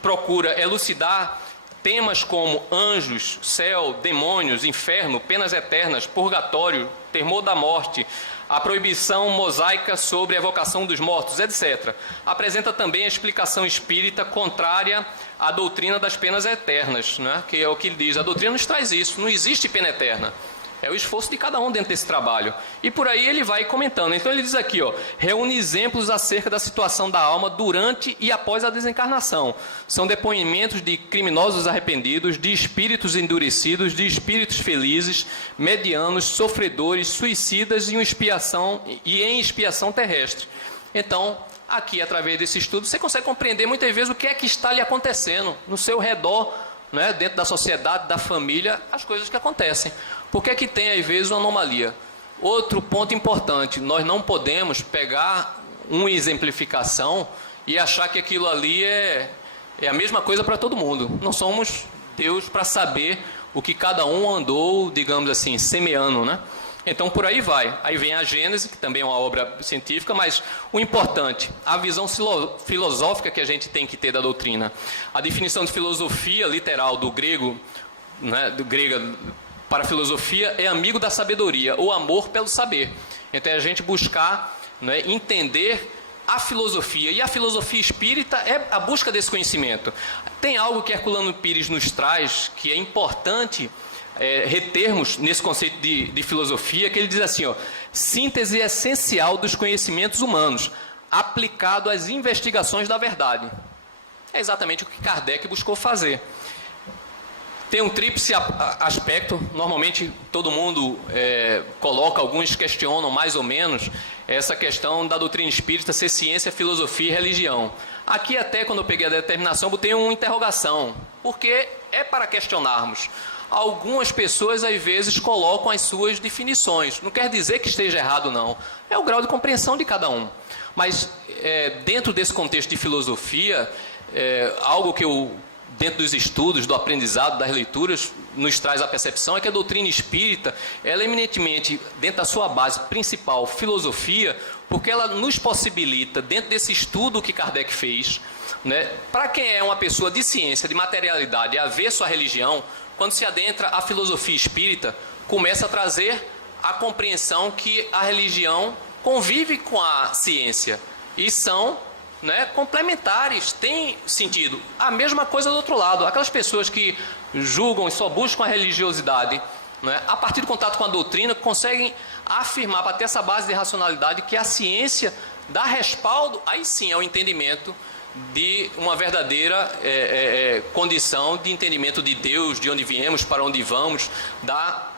procura elucidar temas como anjos, céu, demônios, inferno, penas eternas, purgatório, temor da morte, a proibição mosaica sobre a evocação dos mortos, etc. Apresenta também a explicação espírita contrária à doutrina das penas eternas, né? Que é o que ele diz, a doutrina nos traz isso, não existe pena eterna. É o esforço de cada um dentro desse trabalho. E por aí ele vai comentando. Então ele diz aqui, ó, reúne exemplos acerca da situação da alma durante e após a desencarnação. São depoimentos de criminosos arrependidos, de espíritos endurecidos, de espíritos felizes, medianos, sofredores, suicidas e em expiação terrestre. Então, aqui, através desse estudo, você consegue compreender muitas vezes o que é que está lhe acontecendo no seu redor, né, dentro da sociedade, da família, as coisas que acontecem. Por que é que tem, às vezes, uma anomalia? Outro ponto importante, nós não podemos pegar uma exemplificação e achar que aquilo ali é a mesma coisa para todo mundo. Não somos Deus para saber o que cada um andou, digamos assim, semeando, né? Então, por aí vai. Aí vem a Gênese, que também é uma obra científica, mas o importante, a visão filosófica que a gente tem que ter da doutrina. A definição de filosofia literal do grego, né, do grego para filosofia, é amigo da sabedoria, ou amor pelo saber. Então, é a gente buscar, né, entender a filosofia. E a filosofia espírita é a busca desse conhecimento. Tem algo que Herculano Pires nos traz, que é importante retermos nesse conceito de filosofia, que ele diz assim, ó, síntese essencial dos conhecimentos humanos, aplicado às investigações da verdade. É exatamente o que Kardec buscou fazer. Tem um tríplice aspecto, normalmente todo mundo coloca, alguns questionam mais ou menos essa questão da doutrina espírita ser ciência, filosofia e religião. Aqui até quando eu peguei a determinação, botei uma interrogação, porque é para questionarmos. Algumas pessoas, às vezes, colocam as suas definições. Não quer dizer que esteja errado, não. É o grau de compreensão de cada um. Mas, dentro desse contexto de filosofia, algo que dentro dos estudos, do aprendizado, das leituras, nos traz a percepção é que a doutrina espírita, ela é eminentemente, dentro da sua base principal, filosofia, porque ela nos possibilita, dentro desse estudo que Kardec fez, né, para quem é uma pessoa de ciência, de materialidade, avesso à religião, quando se adentra a filosofia espírita, começa a trazer a compreensão que a religião convive com a ciência e são, né, complementares, tem sentido. A mesma coisa do outro lado, aquelas pessoas que julgam e só buscam a religiosidade, né, a partir do contato com a doutrina, conseguem afirmar, para ter essa base de racionalidade, que a ciência dá respaldo, aí sim é o entendimento de uma verdadeira condição de entendimento de Deus, de onde viemos, para onde vamos, da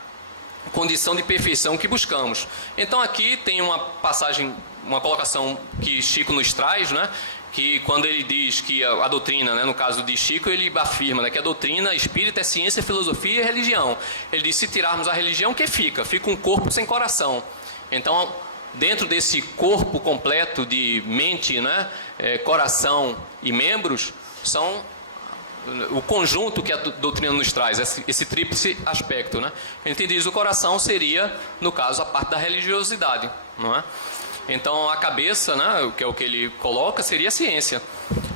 condição de perfeição que buscamos. Então aqui tem uma passagem, uma colocação que Chico nos traz, né, que quando ele diz que a doutrina, né, no caso de Chico, ele afirma, né, que a doutrina espírita é ciência, filosofia e religião. Ele diz, se tirarmos a religião, o que fica? Fica um corpo sem coração. Então, dentro desse corpo completo de mente, né, coração e membros, são o conjunto que a doutrina nos traz, esse tríplice aspecto, né? A gente diz o coração seria, no caso, a parte da religiosidade, não é? Então, a cabeça, né, que é o que ele coloca, seria a ciência,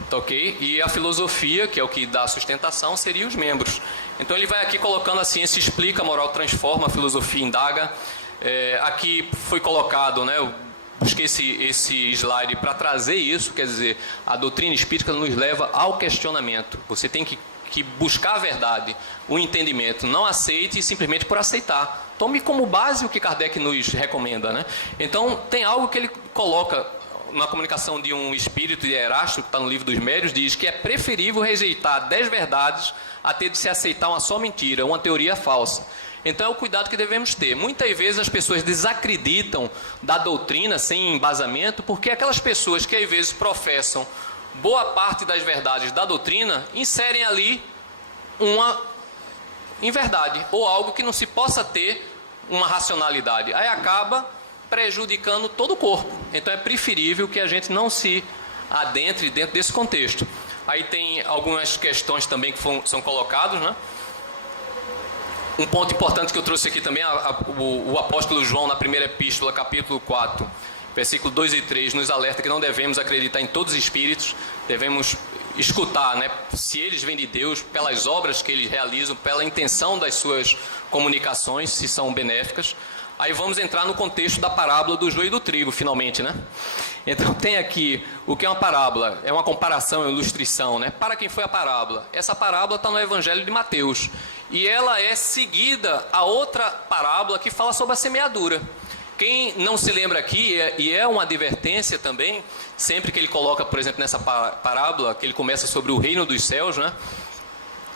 tá, ok? E a filosofia, que é o que dá sustentação, seria os membros. Então, ele vai aqui colocando a ciência explica, a moral transforma, a filosofia indaga. Aqui foi colocado, né, eu busquei esse slide para trazer isso, quer dizer, a doutrina espírita nos leva ao questionamento. Você tem que que buscar a verdade, o entendimento, não aceite simplesmente por aceitar. Tome como base o que Kardec nos recomenda, né? Então, tem algo que ele coloca na comunicação de um espírito de Erasto, que está no livro dos Médiuns, diz que é preferível rejeitar 10 verdades a ter de se aceitar uma só mentira, uma teoria falsa. Então é o cuidado que devemos ter. Muitas vezes as pessoas desacreditam da doutrina sem embasamento, porque aquelas pessoas que às vezes professam boa parte das verdades da doutrina, inserem ali uma inverdade, ou algo que não se possa ter uma racionalidade. Aí acaba prejudicando todo o corpo. Então é preferível que a gente não se adentre dentro desse contexto. Aí tem algumas questões também que são colocadas, né? Um ponto importante que eu trouxe aqui também, o apóstolo João, na primeira epístola, capítulo 4, versículo 2 e 3, nos alerta que não devemos acreditar em todos os espíritos, devemos escutar, né, se eles vêm de Deus, pelas obras que eles realizam, pela intenção das suas comunicações, se são benéficas. Aí vamos entrar no contexto da parábola do joio e do trigo, finalmente, né? Então tem aqui o que é uma parábola, é uma comparação, é uma ilustração, né? Para quem foi a parábola? Essa parábola está no Evangelho de Mateus, e ela é seguida a outra parábola que fala sobre a semeadura. Quem não se lembra aqui, e é uma advertência também, sempre que ele coloca, por exemplo, nessa parábola, que ele começa sobre o reino dos céus, né?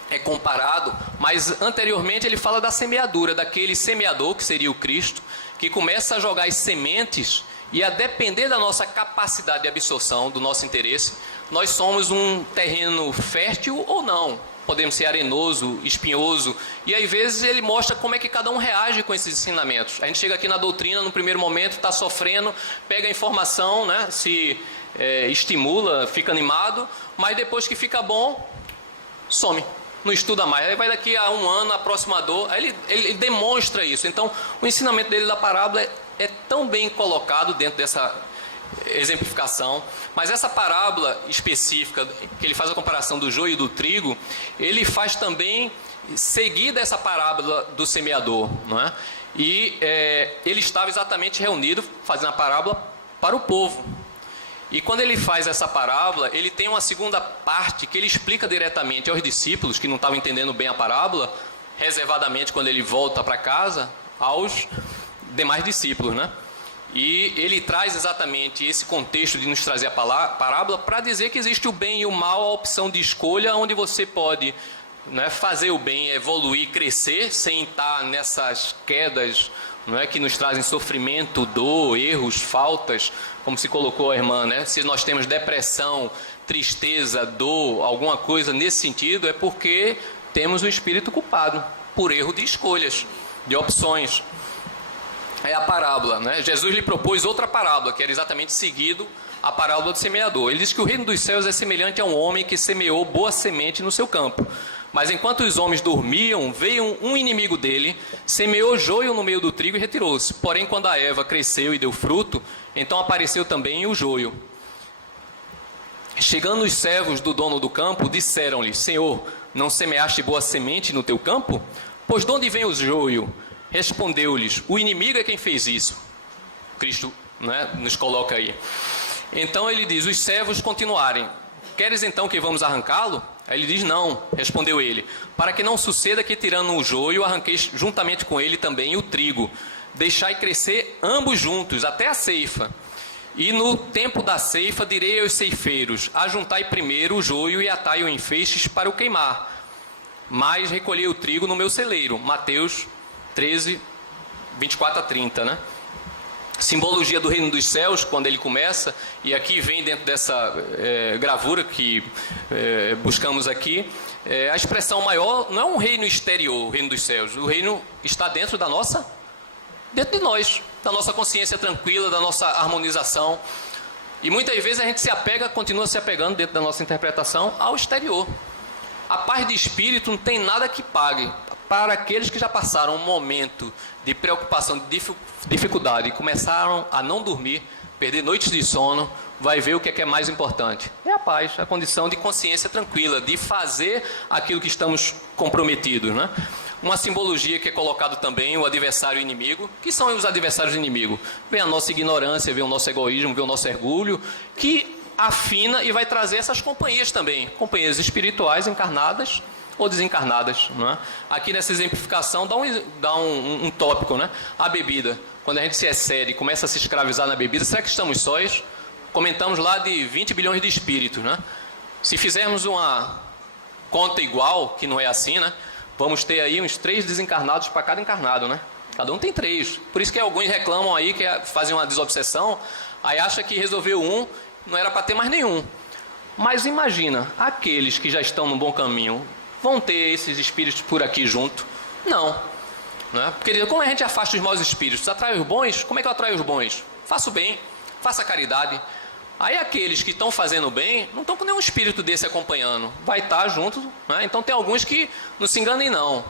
É comparado, mas anteriormente ele fala da semeadura, daquele semeador, que seria o Cristo, que começa a jogar as sementes, e a depender da nossa capacidade de absorção, do nosso interesse, nós somos um terreno fértil ou não. Podemos ser arenoso, espinhoso, e às vezes ele mostra como é que cada um reage com esses ensinamentos. A gente chega aqui na doutrina, no primeiro momento, está sofrendo, pega a informação, né, se estimula, fica animado, mas depois que fica bom, some. Não estuda mais, aí vai daqui a um ano, a próxima dor, aí ele demonstra isso. Então, o ensinamento dele da parábola é tão bem colocado dentro dessa exemplificação, mas essa parábola específica, que ele faz a comparação do joio e do trigo, ele faz também seguida essa parábola do semeador, não é? E ele estava exatamente reunido, fazendo a parábola para o povo. E quando ele faz essa parábola, ele tem uma segunda parte que ele explica diretamente aos discípulos que não estavam entendendo bem a parábola, reservadamente quando ele volta para casa, aos demais discípulos, né? E ele traz exatamente esse contexto de nos trazer a parábola para dizer que existe o bem e o mal, a opção de escolha, onde você pode, né, fazer o bem, evoluir, crescer, sem estar nessas quedas, não é, que nos trazem sofrimento, dor, erros, faltas, como se colocou a irmã, né? Se nós temos depressão, tristeza, dor, alguma coisa nesse sentido, é porque temos um espírito culpado por erro de escolhas, de opções. É a parábola, né? Jesus lhe propôs outra parábola, que era exatamente seguido a parábola do semeador. Ele diz que o reino dos céus é semelhante a um homem que semeou boa semente no seu campo. Mas enquanto os homens dormiam, veio um inimigo dele, semeou joio no meio do trigo e retirou-se. Porém, quando a erva cresceu e deu fruto, então apareceu também o joio. Chegando os servos do dono do campo, disseram-lhe: Senhor, não semeaste boa semente no teu campo? Pois de onde vem o joio? Respondeu-lhes: o inimigo é quem fez isso. Cristo, né, nos coloca aí. Então ele diz: os servos continuarem: queres então que vamos arrancá-lo? Aí ele diz: não, respondeu ele, para que não suceda que, tirando o joio, arranqueis juntamente com ele também o trigo. Deixai crescer ambos juntos, até a ceifa. E no tempo da ceifa direi aos ceifeiros: ajuntai primeiro o joio e atai-o em feixes para o queimar, mas recolhei o trigo no meu celeiro. Mateus 13, 24 a 30, né? Simbologia do reino dos céus, quando ele começa, e aqui vem dentro dessa gravura que buscamos aqui, a expressão maior não é um reino exterior, o reino dos céus, o reino está dentro da nossa, dentro de nós, da nossa consciência tranquila, da nossa harmonização, e muitas vezes a gente se apega, continua se apegando dentro da nossa interpretação ao exterior. A paz de espírito não tem nada que pague. Para aqueles que já passaram um momento de preocupação, de dificuldade, e começaram a não dormir, perder noites de sono, vai ver o que é mais importante. É a paz, a condição de consciência tranquila, de fazer aquilo que estamos comprometidos, né? Uma simbologia que é colocado também, o adversário e o inimigo. Que são os adversários do inimigo? Vem a nossa ignorância, vem o nosso egoísmo, vem o nosso orgulho, que afina e vai trazer essas companhias também, companhias espirituais encarnadas, ou desencarnadas. Não é? Aqui nessa exemplificação dá um tópico, né? A bebida. Quando a gente se excede e começa a se escravizar na bebida, será que estamos sós? Comentamos lá de 20 bilhões de espíritos. Né? Se fizermos uma conta igual, que não é assim, né? Vamos ter aí uns 3 desencarnados para cada encarnado, né? Cada um tem 3. Por isso que alguns reclamam aí, que fazem uma desobsessão, aí acha que resolveu um, não era para ter mais nenhum. Mas imagina, aqueles que já estão no bom caminho, vão ter esses espíritos por aqui junto? Não. Não é? Porque como a gente afasta os maus espíritos, atrai os bons, como é que eu atraio os bons? Faça o bem, faça a caridade. Aí aqueles que estão fazendo bem, não estão com nenhum espírito desse acompanhando. Vai estar junto, né? Então tem alguns que não se enganem não.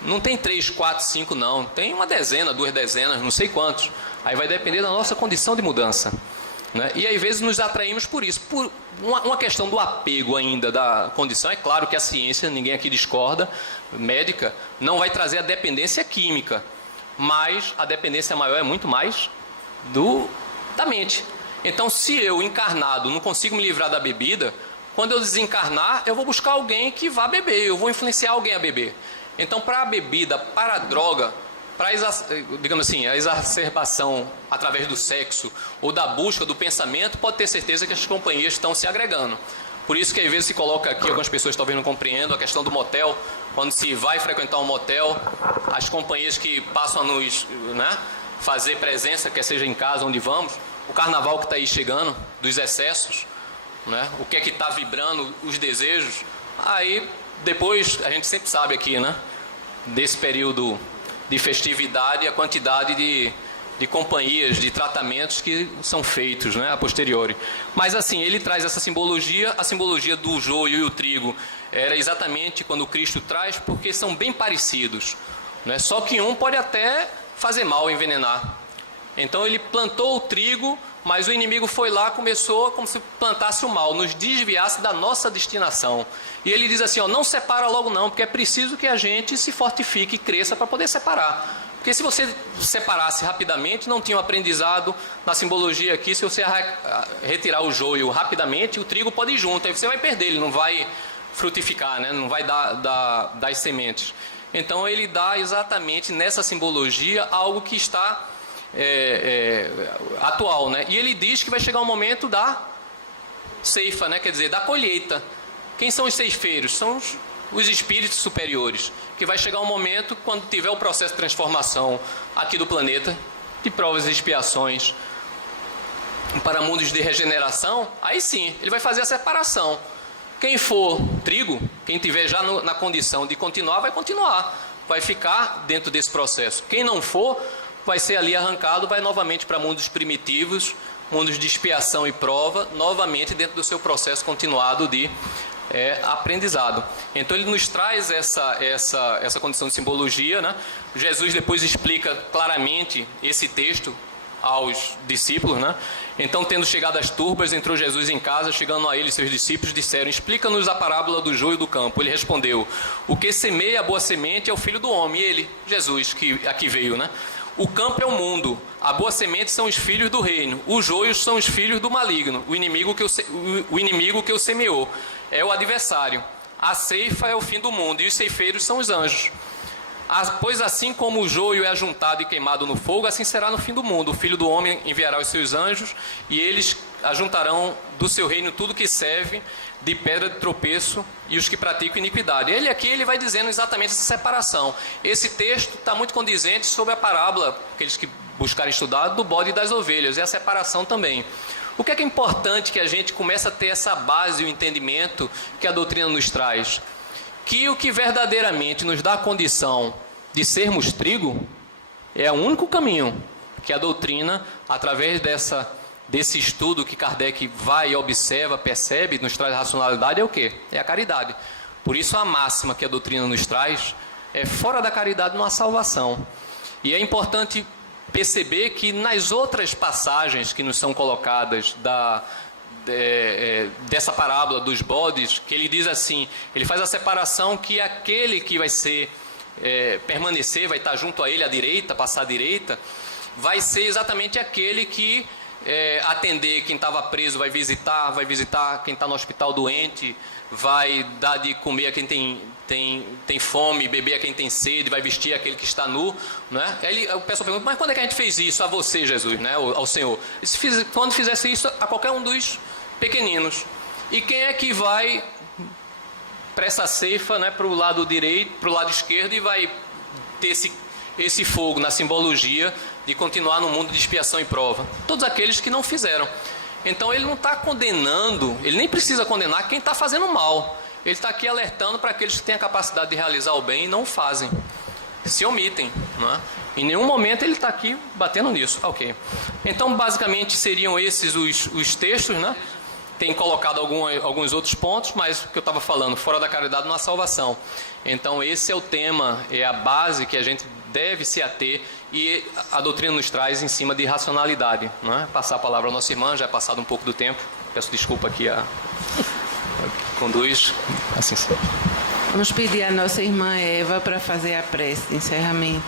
Não tem 3, 4, 5 não. Tem uma dezena, 2 dezenas, não sei quantos. Aí vai depender da nossa condição de mudança. Né? E às vezes nos atraímos por isso. Por uma questão do apego ainda da condição. É claro que a ciência, ninguém aqui discorda, médica, não vai trazer a dependência química. Mas a dependência maior é muito mais da mente. Então, se eu, encarnado, não consigo me livrar da bebida, quando eu desencarnar, eu vou buscar alguém que vá beber, eu vou influenciar alguém a beber. Então, para a bebida, para a droga, para digamos assim, a exacerbação através do sexo ou da busca do pensamento, pode ter certeza que as companhias estão se agregando. Por isso que às vezes se coloca aqui, algumas pessoas talvez não compreendam, a questão do motel. Quando se vai frequentar um motel, as companhias que passam a nos, né, fazer presença, quer seja em casa, onde vamos, o carnaval que está aí chegando, dos excessos, né? O que é que está vibrando, os desejos. Aí, depois, a gente sempre sabe aqui, né? Desse período de festividade, a quantidade de companhias, de tratamentos que são feitos, né? A posteriori. Mas assim, ele traz essa simbologia, a simbologia do joio e o trigo. Era exatamente quando Cristo traz, porque são bem parecidos. Né? Só que um pode até fazer mal, envenenar. Então ele plantou o trigo, mas o inimigo foi lá, começou como se plantasse o mal, nos desviasse da nossa destinação. E ele diz assim, ó, não separa logo não, porque é preciso que a gente se fortifique e cresça para poder separar. Porque se você separasse rapidamente, não tinha um aprendizado na simbologia aqui, se você retirar o joio rapidamente, o trigo pode ir junto, aí você vai perder, ele não vai frutificar, né? Não vai dar as sementes. Então ele dá exatamente nessa simbologia algo que está atual, né? E ele diz que vai chegar um momento da ceifa, né? Quer dizer, da colheita. Quem são os ceifeiros? São os espíritos superiores, que vai chegar um momento quando tiver o processo de transformação aqui do planeta, de provas e expiações para mundos de regeneração, aí sim, ele vai fazer a separação. Quem for trigo, quem tiver já na condição de continuar, vai continuar, vai ficar dentro desse processo. Quem não for, vai ser ali arrancado, vai novamente para mundos primitivos, mundos de expiação e prova, novamente dentro do seu processo continuado de aprendizado. Então ele nos traz essa condição de simbologia, né? Jesus depois explica claramente esse texto aos discípulos, né? Então, tendo chegado as turbas, entrou Jesus em casa, chegando a ele, seus discípulos disseram, explica-nos a parábola do joio e do campo. Ele respondeu, o que semeia a boa semente é o Filho do Homem. E ele, Jesus, que aqui veio, né? O campo é o mundo, a boa semente são os filhos do reino, os joios são os filhos do maligno, o inimigo que o semeou, é o adversário. A ceifa é o fim do mundo e os ceifeiros são os anjos. Pois assim como o joio é ajuntado e queimado no fogo, assim será no fim do mundo. O Filho do Homem enviará os seus anjos e eles ajuntarão do seu reino tudo que serve de pedra de tropeço e os que praticam iniquidade. Ele vai dizendo exatamente essa separação. Esse texto está muito condizente sobre a parábola, aqueles que buscarem estudar, do bode e das ovelhas, e a separação também. O que é importante que a gente comece a ter essa base e o entendimento que a doutrina nos traz? Que o que verdadeiramente nos dá a condição de sermos trigo é o único caminho que a doutrina, através desse estudo que Kardec vai e observa, percebe, nos traz racionalidade, é o quê? É a caridade. Por isso a máxima que a doutrina nos traz é fora da caridade não há salvação. E é importante perceber que nas outras passagens que nos são colocadas dessa parábola dos bodes, que ele diz assim, ele faz a separação que aquele que vai ser permanecer, vai estar junto a ele à direita, passar à direita, vai ser exatamente aquele que atender quem estava preso, vai visitar quem está no hospital doente, vai dar de comer a quem tem fome, beber a quem tem sede, vai vestir aquele que está nu, né? Aí o pessoal pergunta, mas quando é que a gente fez isso a você, Jesus, né? Ao Senhor? Quando fizesse isso a qualquer um dos pequeninos. E quem é que vai para essa ceifa, né, para o lado direito, para o lado esquerdo, e vai ter esse fogo na simbologia de continuar no mundo de expiação e prova? Todos aqueles que não fizeram. Então ele não está condenando, ele nem precisa condenar quem está fazendo mal. Ele está aqui alertando para aqueles que têm a capacidade de realizar o bem e não o fazem, se omitem, não é? Em nenhum momento ele está aqui batendo nisso. Ok. Então basicamente seriam esses os textos, né? Tem colocado alguns outros pontos, mas o que eu estava falando, fora da caridade não há salvação. Então esse é o tema, é a base que a gente deve se ater, e a doutrina nos traz em cima de racionalidade, não é? Passar a palavra à nossa irmã, já é passado um pouco do tempo, peço desculpa aqui a conduz, assim sim. Vamos pedir à nossa irmã Eva para fazer a prece de encerramento.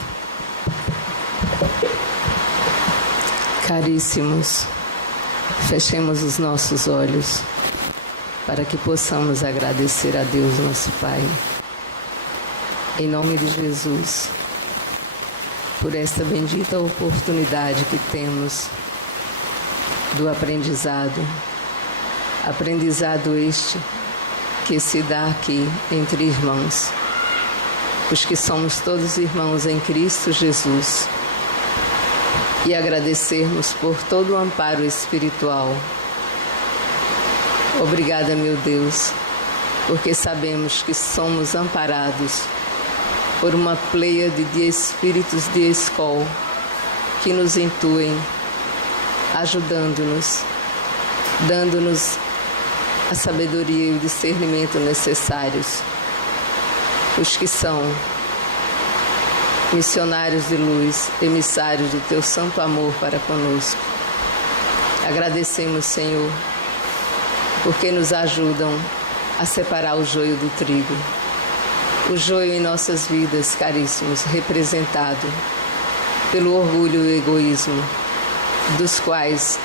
Caríssimos, fechemos os nossos olhos para que possamos agradecer a Deus, nosso Pai, em nome de Jesus, por esta bendita oportunidade que temos do aprendizado este que se dá aqui entre irmãos, os que somos todos irmãos em Cristo Jesus, e agradecermos por todo o amparo espiritual. Obrigada, meu Deus, porque sabemos que somos amparados por uma pleiade de espíritos de escola que nos intuem, ajudando-nos, dando-nos a sabedoria e o discernimento necessários, os que são missionários de luz, emissários do Teu santo amor para conosco. Agradecemos, Senhor, porque nos ajudam a separar o joio do trigo. O joio em nossas vidas, caríssimos, representado pelo orgulho e o egoísmo, dos quais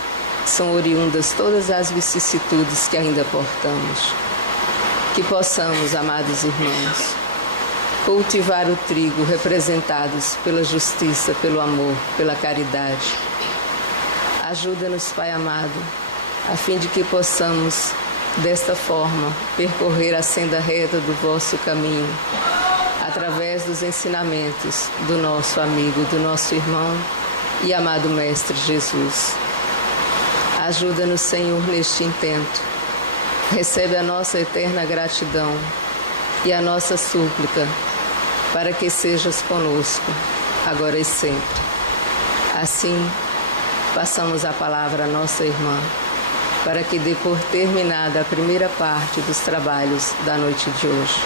são oriundas todas as vicissitudes que ainda portamos. Que possamos, amados irmãos, cultivar o trigo representados pela justiça, pelo amor, pela caridade. Ajuda-nos, Pai amado, a fim de que possamos, desta forma, percorrer a senda reta do vosso caminho, através dos ensinamentos do nosso amigo, do nosso irmão e amado Mestre Jesus. Ajuda-nos, Senhor, neste intento. Recebe a nossa eterna gratidão e a nossa súplica para que sejas conosco, agora e sempre. Assim, passamos a palavra à nossa irmã, para que dê por terminada a primeira parte dos trabalhos da noite de hoje.